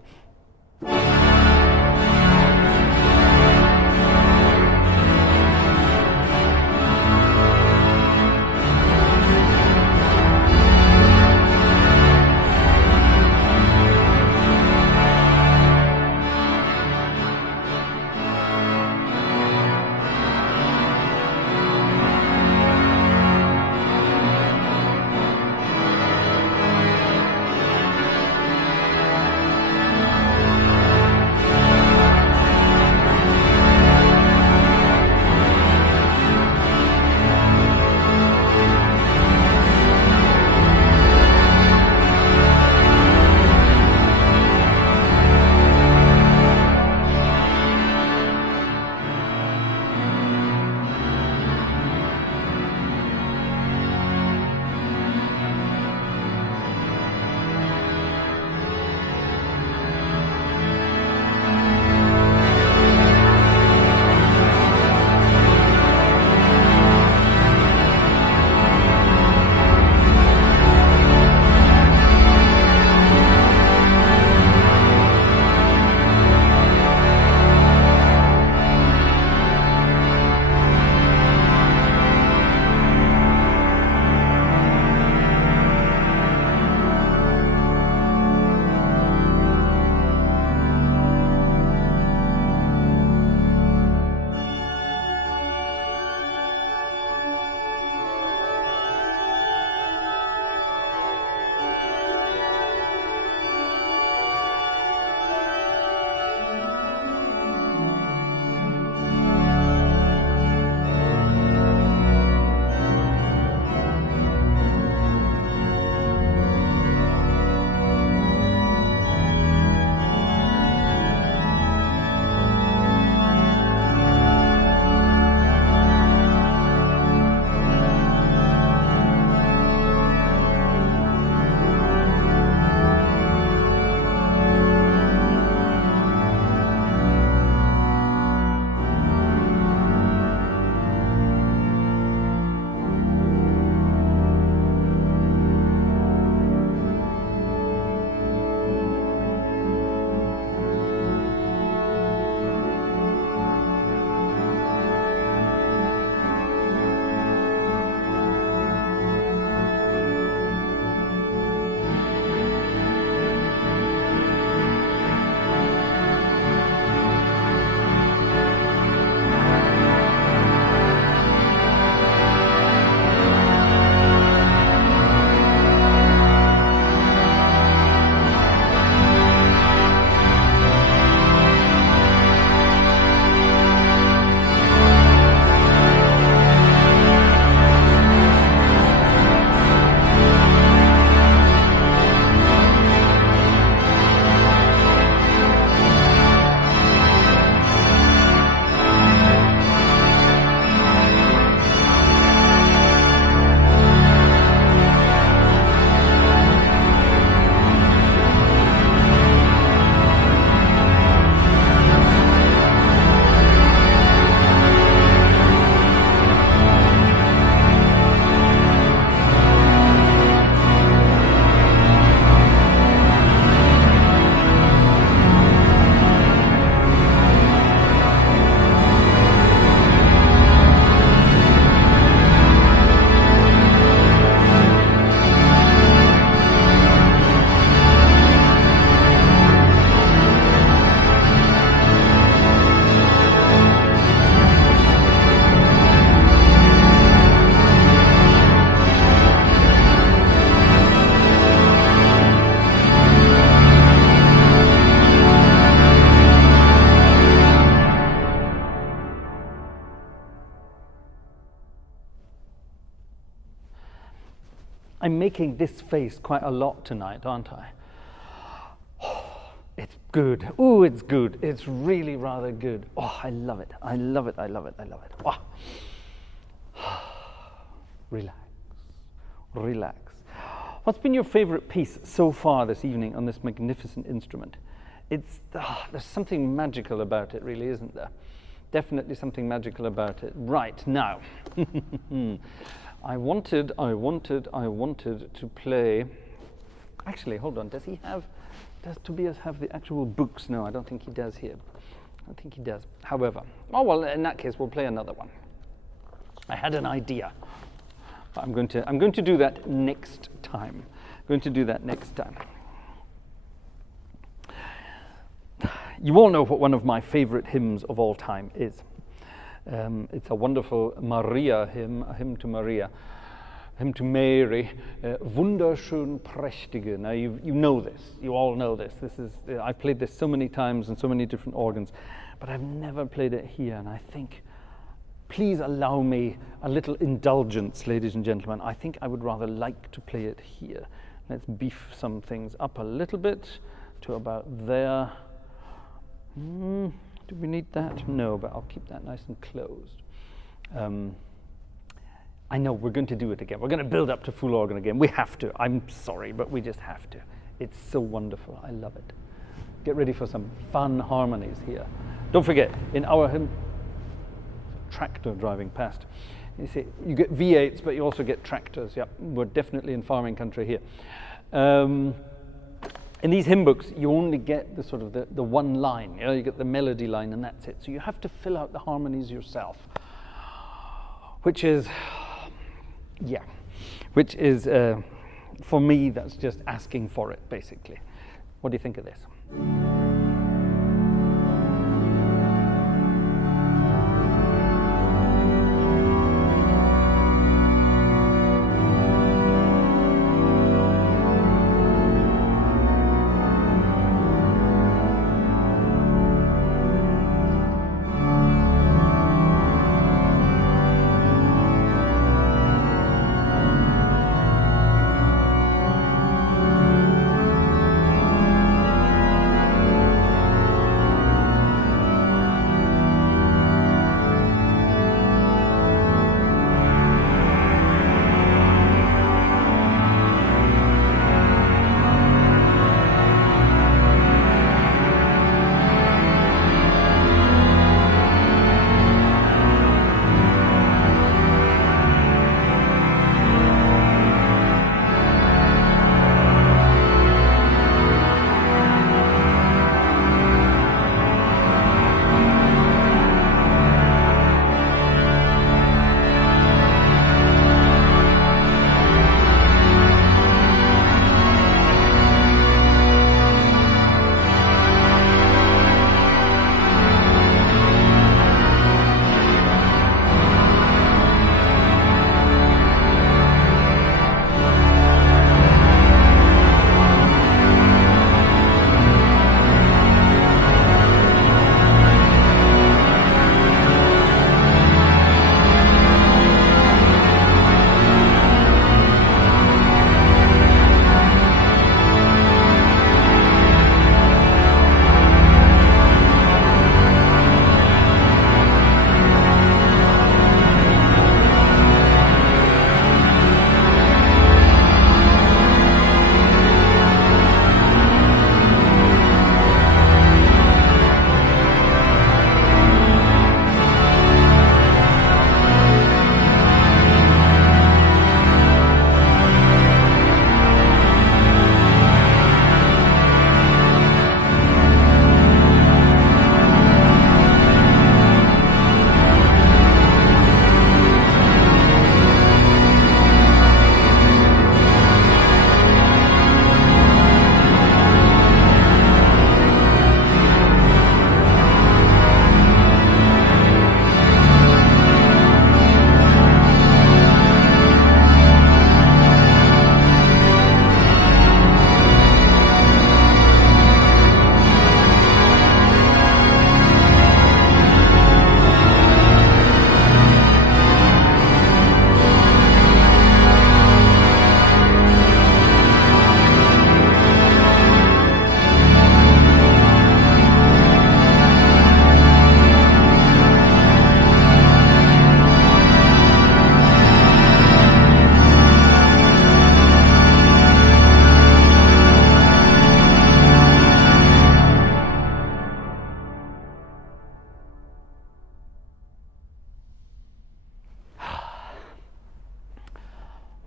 I'm making this face quite a lot tonight, aren't I? It's good. Oh, it's good. It's really rather good. Oh, I love it. I love it. I love it. I love it. Oh. Relax. Relax. What's been your favorite piece so far this evening on this magnificent instrument? There's something magical about it, really, isn't there? Definitely something magical about it. Right, now. I wanted to play. Actually, hold on. Does Tobias have the actual books? No, I don't think he does here. I don't think he does. However, oh well, in that case, we'll play another one. I had an idea. But I'm going to do that next time. You all know what one of my favorite hymns of all time is. It's a wonderful Maria hymn, a hymn to Maria, hymn to Mary, Wunderschön Prächtige. Now you know this, you all know this. I've played this so many times on so many different organs, but I've never played it here, and I think, please allow me a little indulgence, ladies and gentlemen. I think I would rather like to play it here. Let's beef some things up a little bit to about there. Do we need that? No, but I'll keep that nice and closed. I know we're going to do it again. We're going to build up to full organ again. We have to. I'm sorry, but we just have to. It's so wonderful. I love it. Get ready for some fun harmonies here. Don't forget, in our hymn, tractor driving past. You see, you get V8s, but you also get tractors. Yep, we're definitely in farming country here. In these hymn books, you only get the sort of the one line. You get the melody line, and that's it. So you have to fill out the harmonies yourself, which is, for me, that's just asking for it, basically. What do you think of this?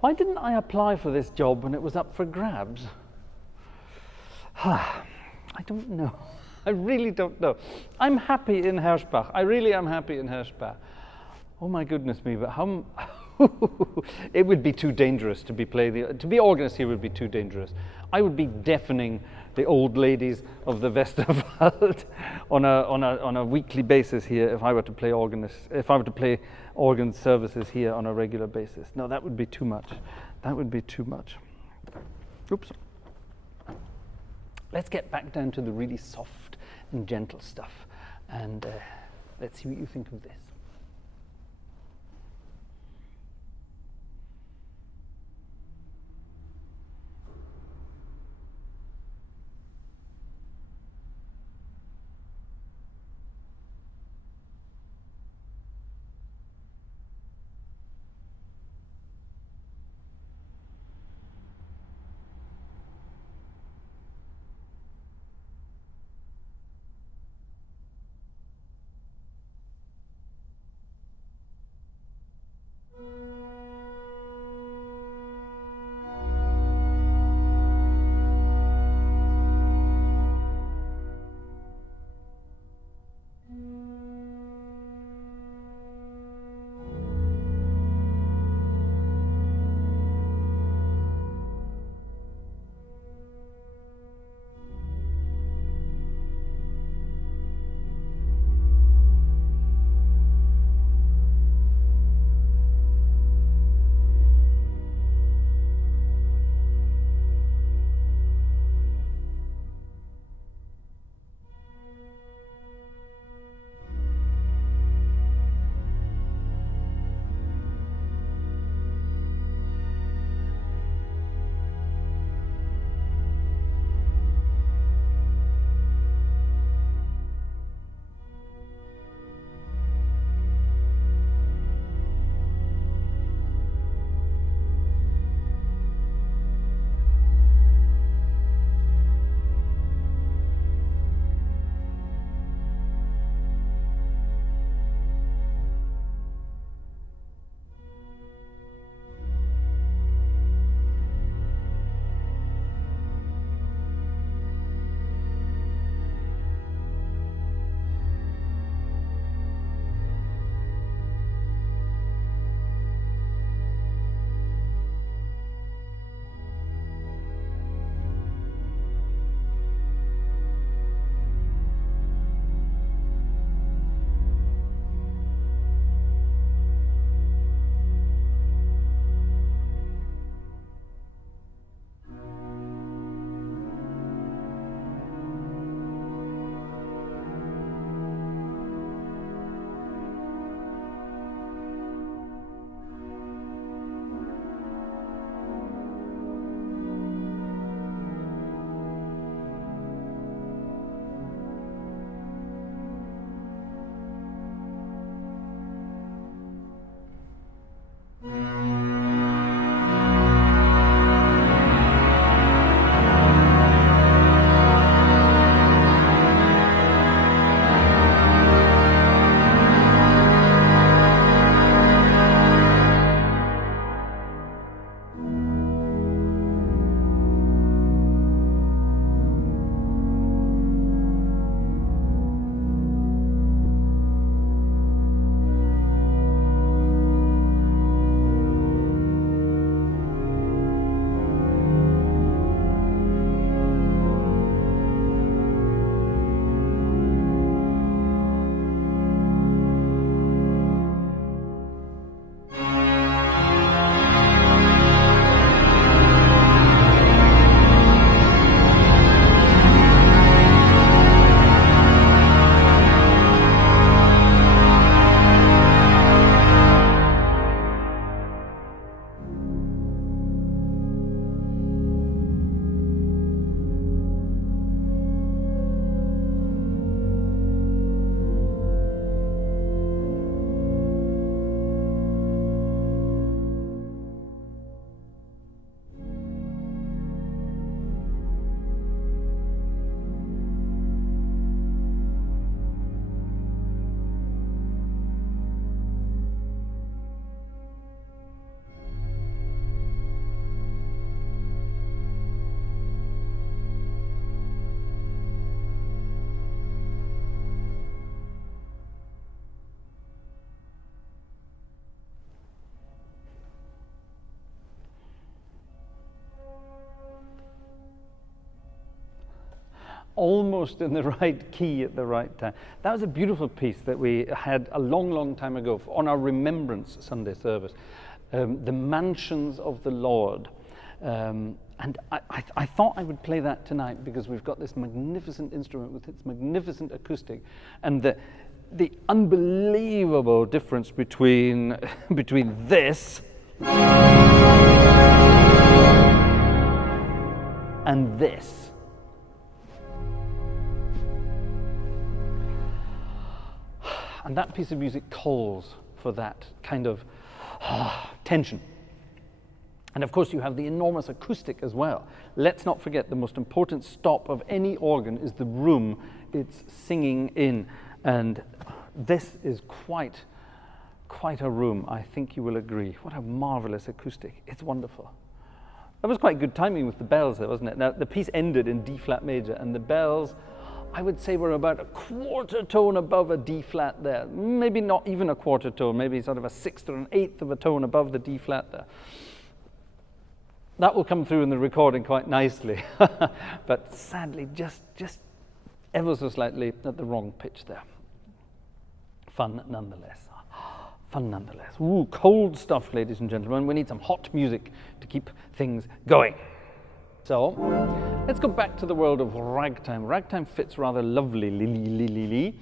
Why didn't I apply for this job when it was up for grabs? I don't know. I really don't know. I'm happy in Herschbach. I really am happy in Herschbach. Oh my goodness me, but how... It would be too dangerous to be to be organist here would be too dangerous. I would be deafening the old ladies of the Westerwald on a weekly basis here if I were to play organ services here on a regular basis. No, that would be too much. That would be too much. Oops. Let's get back down to the really soft and gentle stuff, and let's see what you think of this. almost in the right key at the right time. That was a beautiful piece that we had a long, long time ago on our Remembrance Sunday service, The Mansions of the Lord. And I thought I would play that tonight because we've got this magnificent instrument with its magnificent acoustic, and the unbelievable difference between this and this. And that piece of music calls for that kind of tension. And of course you have the enormous acoustic as well. Let's not forget the most important stop of any organ is the room it's singing in. And this is quite a room, I think you will agree. What a marvelous acoustic. It's wonderful. That was quite good timing with the bells there, wasn't it? Now, the piece ended in D flat major, and the bells, I would say, were about a quarter tone above a D flat there. Maybe not even a quarter tone, maybe sort of a sixth or an eighth of a tone above the D flat there. That will come through in the recording quite nicely, but sadly, just ever so slightly at the wrong pitch there. Fun nonetheless. Fun nonetheless. Ooh, cold stuff, ladies and gentlemen. We need some hot music to keep things going. So, let's go back to the world of ragtime. Ragtime fits rather lovely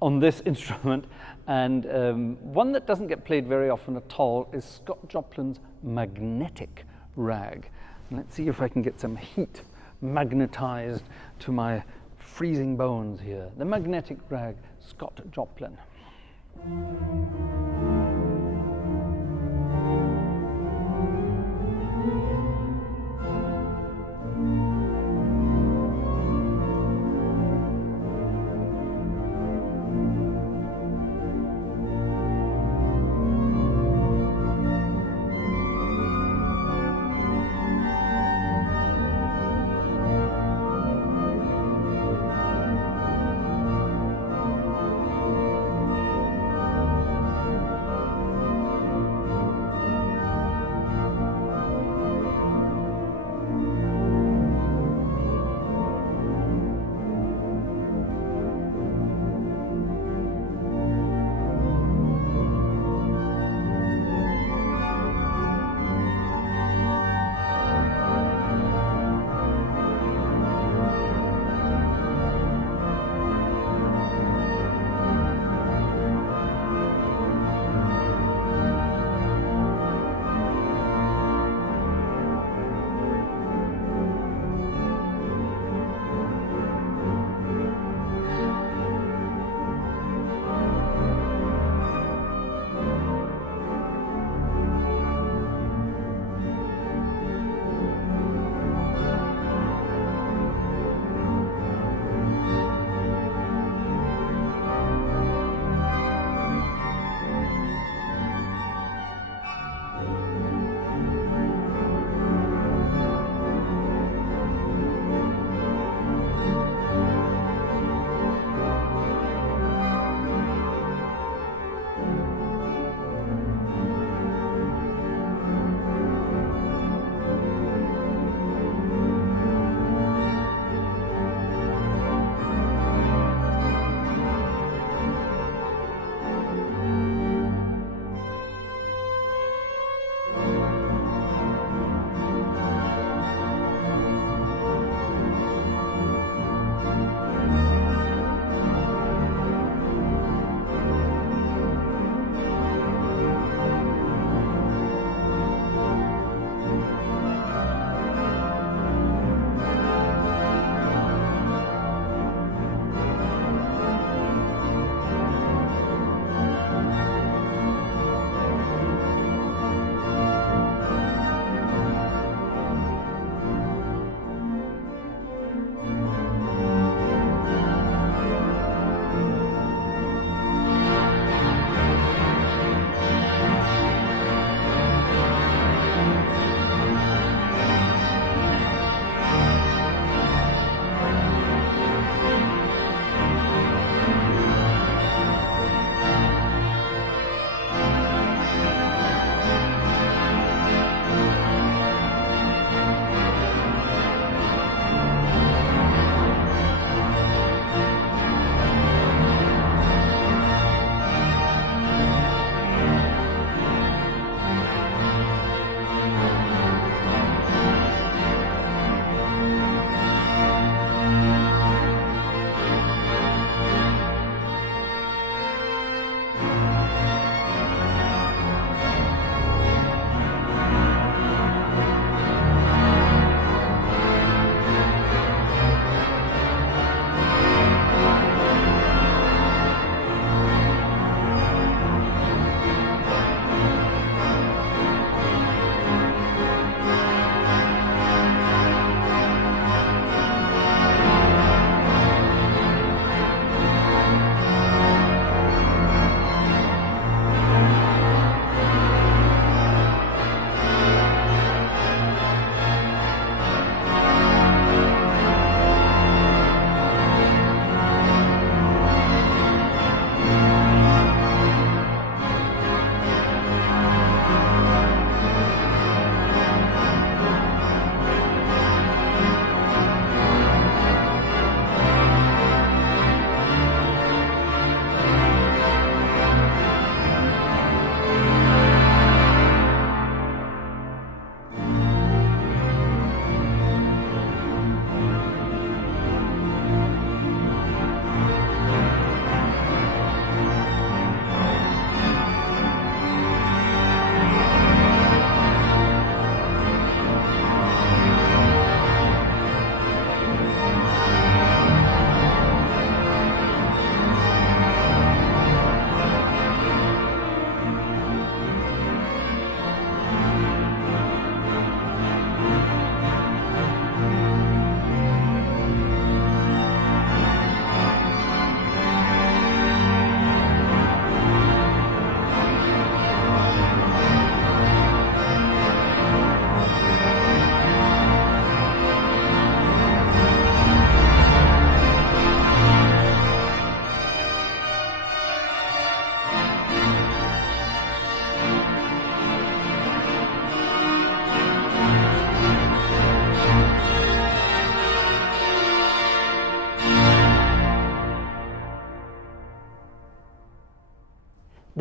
on this instrument, and one that doesn't get played very often at all is Scott Joplin's magnetic rag. And let's see if I can get some heat magnetized to my freezing bones here. The magnetic rag, Scott Joplin.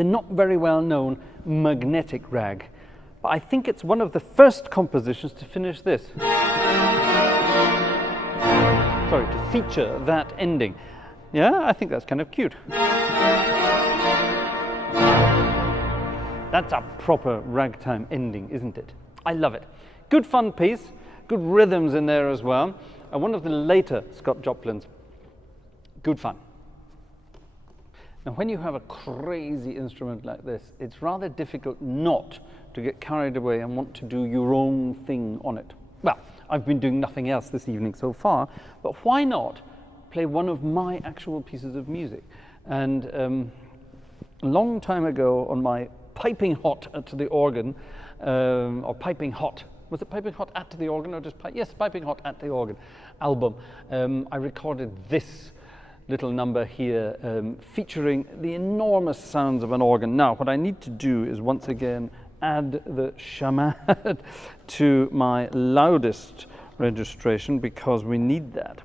the not very well known magnetic rag. But I think it's one of the first compositions to finish this. Sorry, to feature that ending. Yeah, I think that's kind of cute. That's a proper ragtime ending, isn't it? I love it. Good fun piece, good rhythms in there as well. And one of the later Scott Joplin's. Good fun. Now, when you have a crazy instrument like this, it's rather difficult not to get carried away and want to do your own thing on it. Well, I've been doing nothing else this evening so far, but why not play one of my actual pieces of music? And a long time ago on my Piping Hot to the Organ, or Piping Hot, was it Piping Hot at the Organ or just, yes, Piping Hot at the Organ album, I recorded this little number here featuring the enormous sounds of an organ. Now, what I need to do is once again add the shaman to my Loudest registration because we need that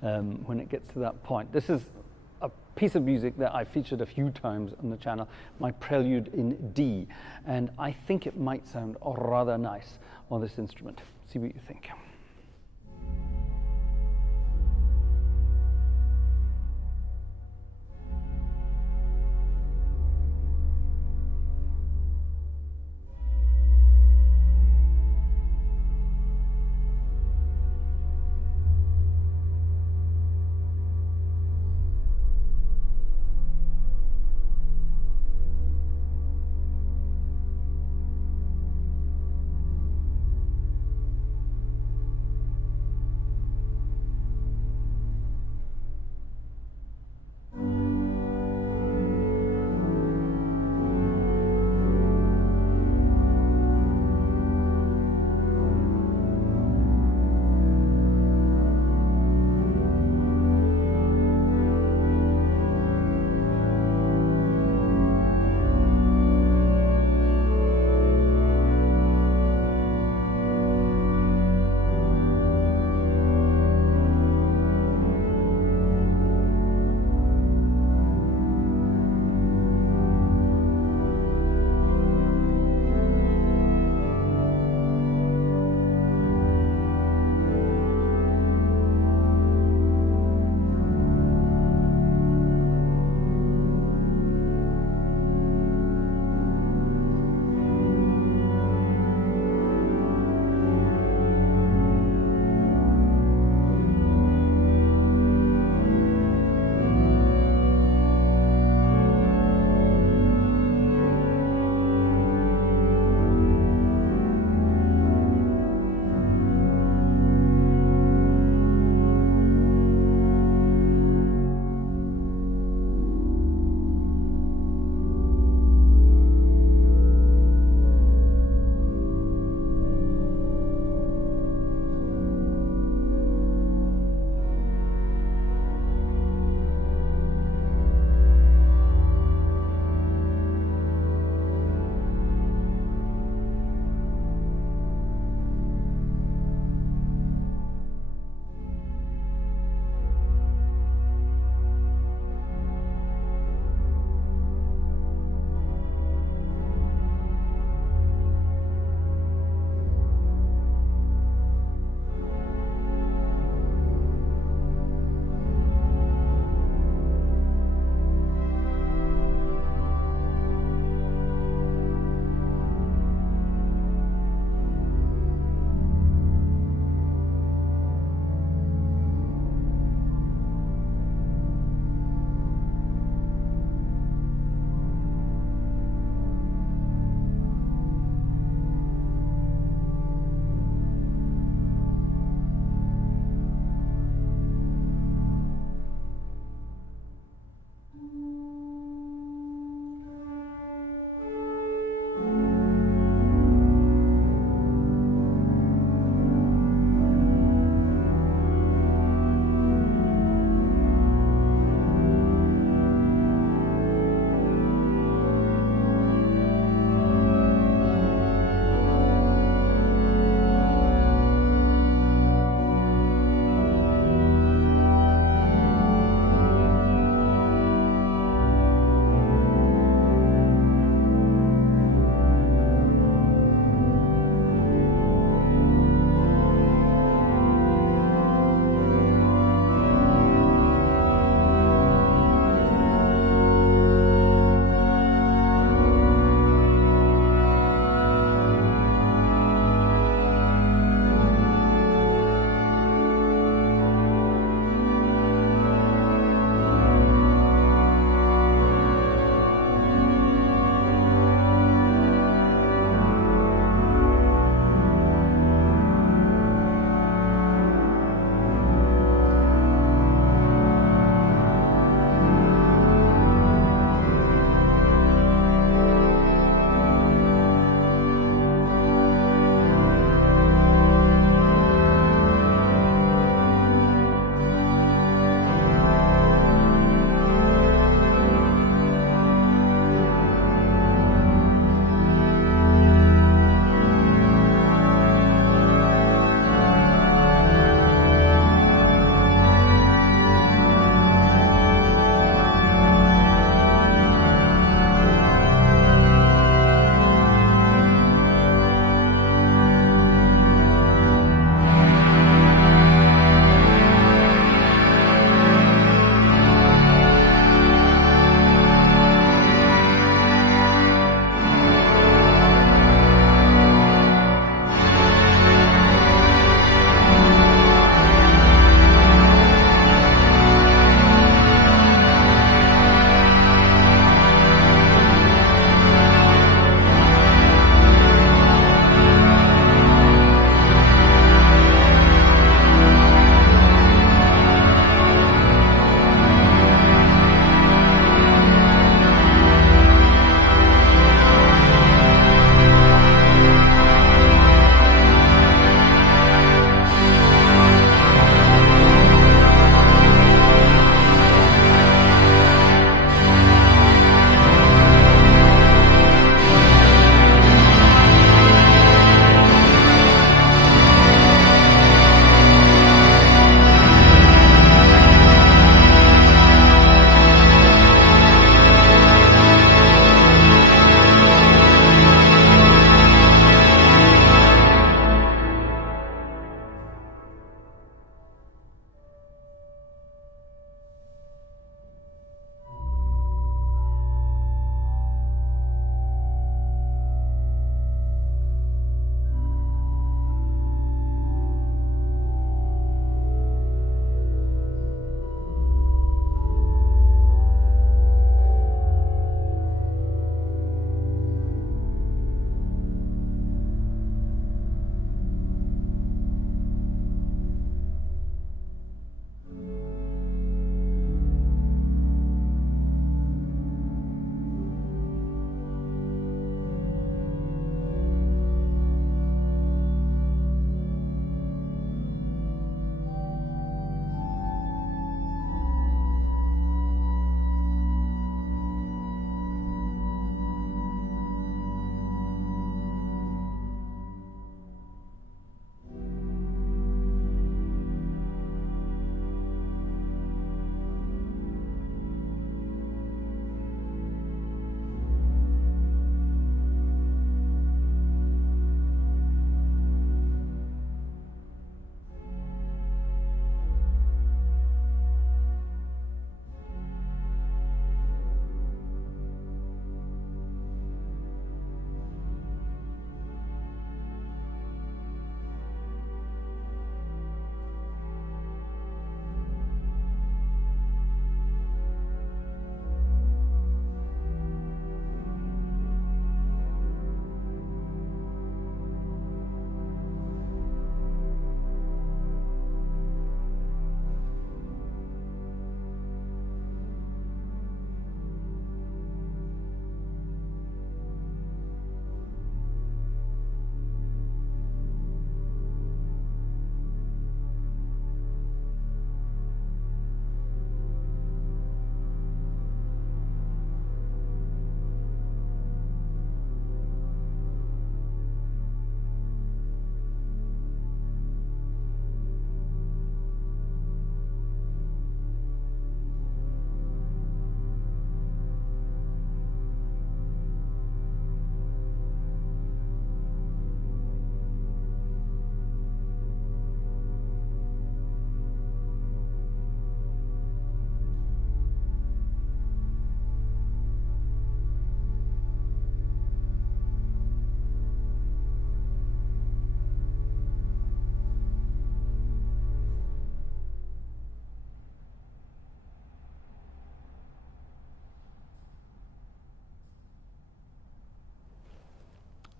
when it gets to that point. This is a piece of music that I featured a few times on the channel, my Prelude in D, and I think it might sound rather nice on this instrument. See what you think.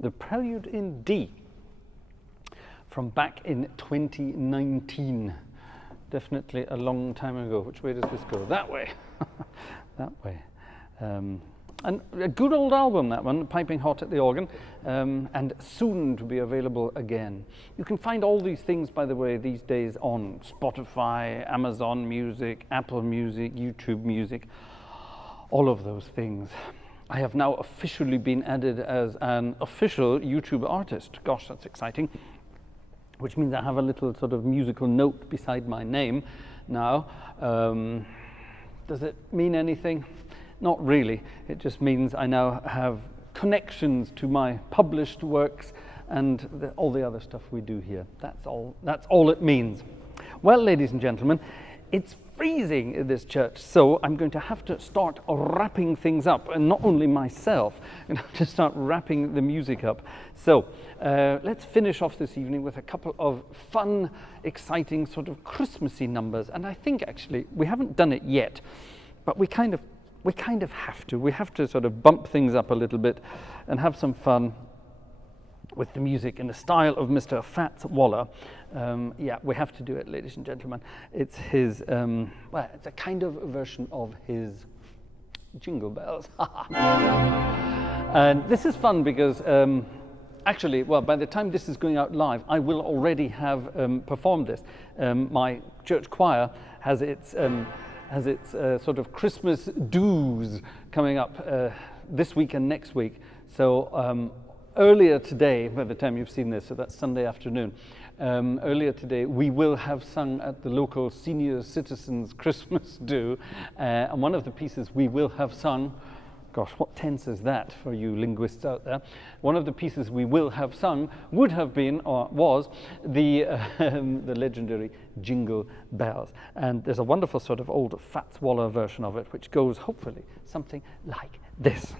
the Prelude in D from back in 2019. Definitely a long time ago. Which way does this go? That way. That way. And a good old album, that one, piping hot at the organ, and soon to be available again. You can find all these things, by the way, these days on Spotify, Amazon Music, Apple Music, YouTube Music, all of those things. I have now officially been added as an official YouTube artist. Gosh, that's exciting. Which means I have a little sort of musical note beside my name now. Does it mean anything? Not really. It just means I now have connections to my published works and all the other stuff we do here. That's all it means. Well, ladies and gentlemen, it's freezing in this church, so I'm going to have to start wrapping things up, and not only myself, I'm going to have to start wrapping the music up. So let's finish off this evening with a couple of fun, exciting, sort of Christmassy numbers. And I think actually we haven't done it yet, but we kind of have to. We have to sort of bump things up a little bit and have some fun with the music in the style of Mr. Fats Waller. Yeah, we have to do it, ladies and gentlemen. It's his, well, it's a kind of version of his Jingle Bells. And this is fun because actually, well, by the time this is going out live, I will already have performed this. My church choir has its sort of Christmas do's coming up this week and next week. So earlier today, by the time you've seen this, so that's Sunday afternoon, earlier today we will have sung at the local senior citizens Christmas do, and one of the pieces we will have sung, gosh, what tense is that for you linguists out there? One of the pieces we will have sung would have been, or was, the legendary Jingle Bells. And there's a wonderful sort of old Fats Waller version of it, which goes, hopefully, something like this.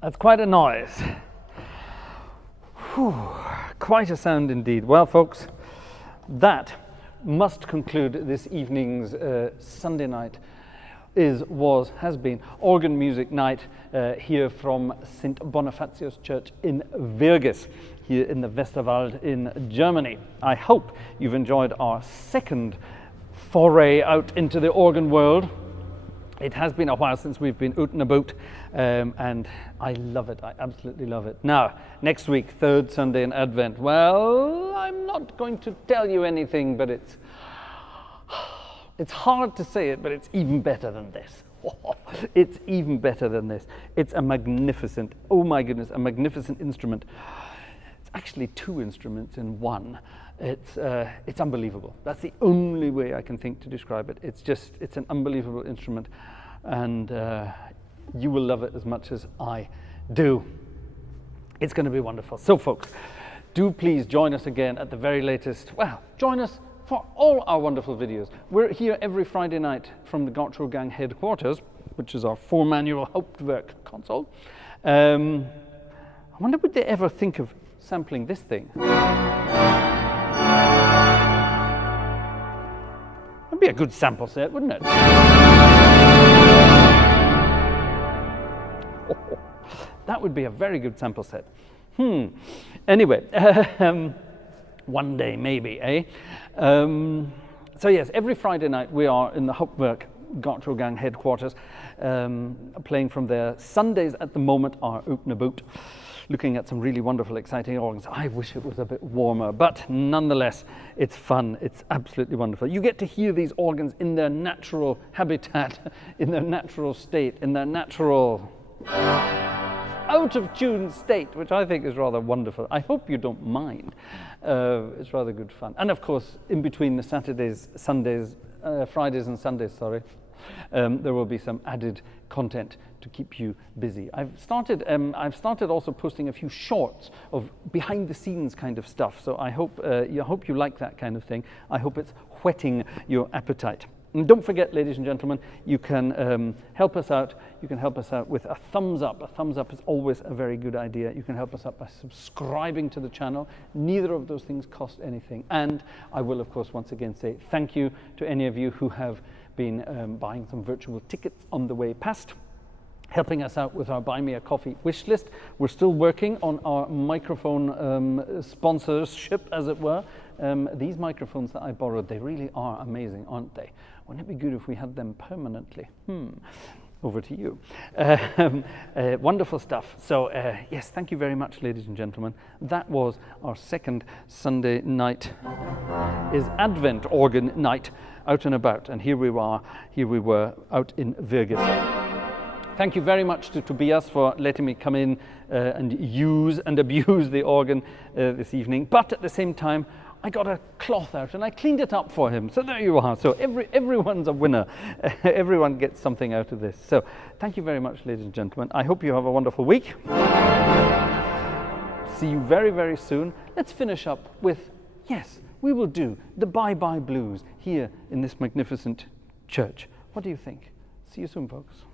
That's quite a noise. Whew, quite a sound indeed. Well, folks, that must conclude this evening's Sunday night has been organ music night here from St Bonifatius Church in Wirges, here in the Westerwald in Germany. I hope you've enjoyed our second foray out into the organ world. It has been a while since we've been out and about, and I love it. I absolutely love it. Now, next week, third Sunday in Advent. Well, I'm not going to tell you anything, but it's hard to say it, but it's even better than this. It's even better than this. It's a magnificent, oh my goodness, a magnificent instrument. It's actually two instruments in one. It's unbelievable. That's the only way I can think to describe it. It's an unbelievable instrument, and you will love it as much as I do. It's going to be wonderful. So folks, do please join us again at the very latest. Well, join us for all our wonderful videos. We're here every Friday night from the Gartshore gang headquarters, which is our 4-manual Hauptwerk console. I wonder, would they ever think of sampling this thing? That'd be a good sample set, wouldn't it? That would be a very good sample set. Anyway, one day maybe, eh? So yes, every Friday night we are in the Hauptwerk Gartshore gang headquarters, playing from there. Sundays at the moment are out and about, looking at some really wonderful, exciting organs. I wish it was a bit warmer, but nonetheless, it's fun. It's absolutely wonderful. You get to hear these organs in their natural habitat, in their natural state, in their natural out-of-tune state, which I think is rather wonderful. I hope you don't mind. It's rather good fun. And of course, in between the Fridays and Sundays, there will be some added content to keep you busy. I've started also posting a few shorts of behind-the-scenes kind of stuff. So I hope you like that kind of thing. I hope it's whetting your appetite. And don't forget, ladies and gentlemen, you can help us out. You can help us out with a thumbs up. A thumbs up is always a very good idea. You can help us out by subscribing to the channel. Neither of those things cost anything. And I will, of course, once again say thank you to any of you who have been buying some virtual tickets on the way past, helping us out with our Buy Me a Coffee wish list. We're still working on our microphone sponsorship, as it were. These microphones that I borrowed, they really are amazing, aren't they? Wouldn't it be good if we had them permanently? Over to you. Wonderful stuff. So yes, thank you very much, ladies and gentlemen. That was our second Sunday night, is Advent organ night, out and about. And here we were out in Wirges. Thank you very much to Tobias for letting me come in and use and abuse the organ this evening. But at the same time, I got a cloth out and I cleaned it up for him. So there you are. So everyone's a winner. Everyone gets something out of this. So thank you very much, ladies and gentlemen. I hope you have a wonderful week. See you very, very soon. Let's finish up with, yes, we will do the Bye Bye Blues here in this magnificent church. What do you think? See you soon, folks.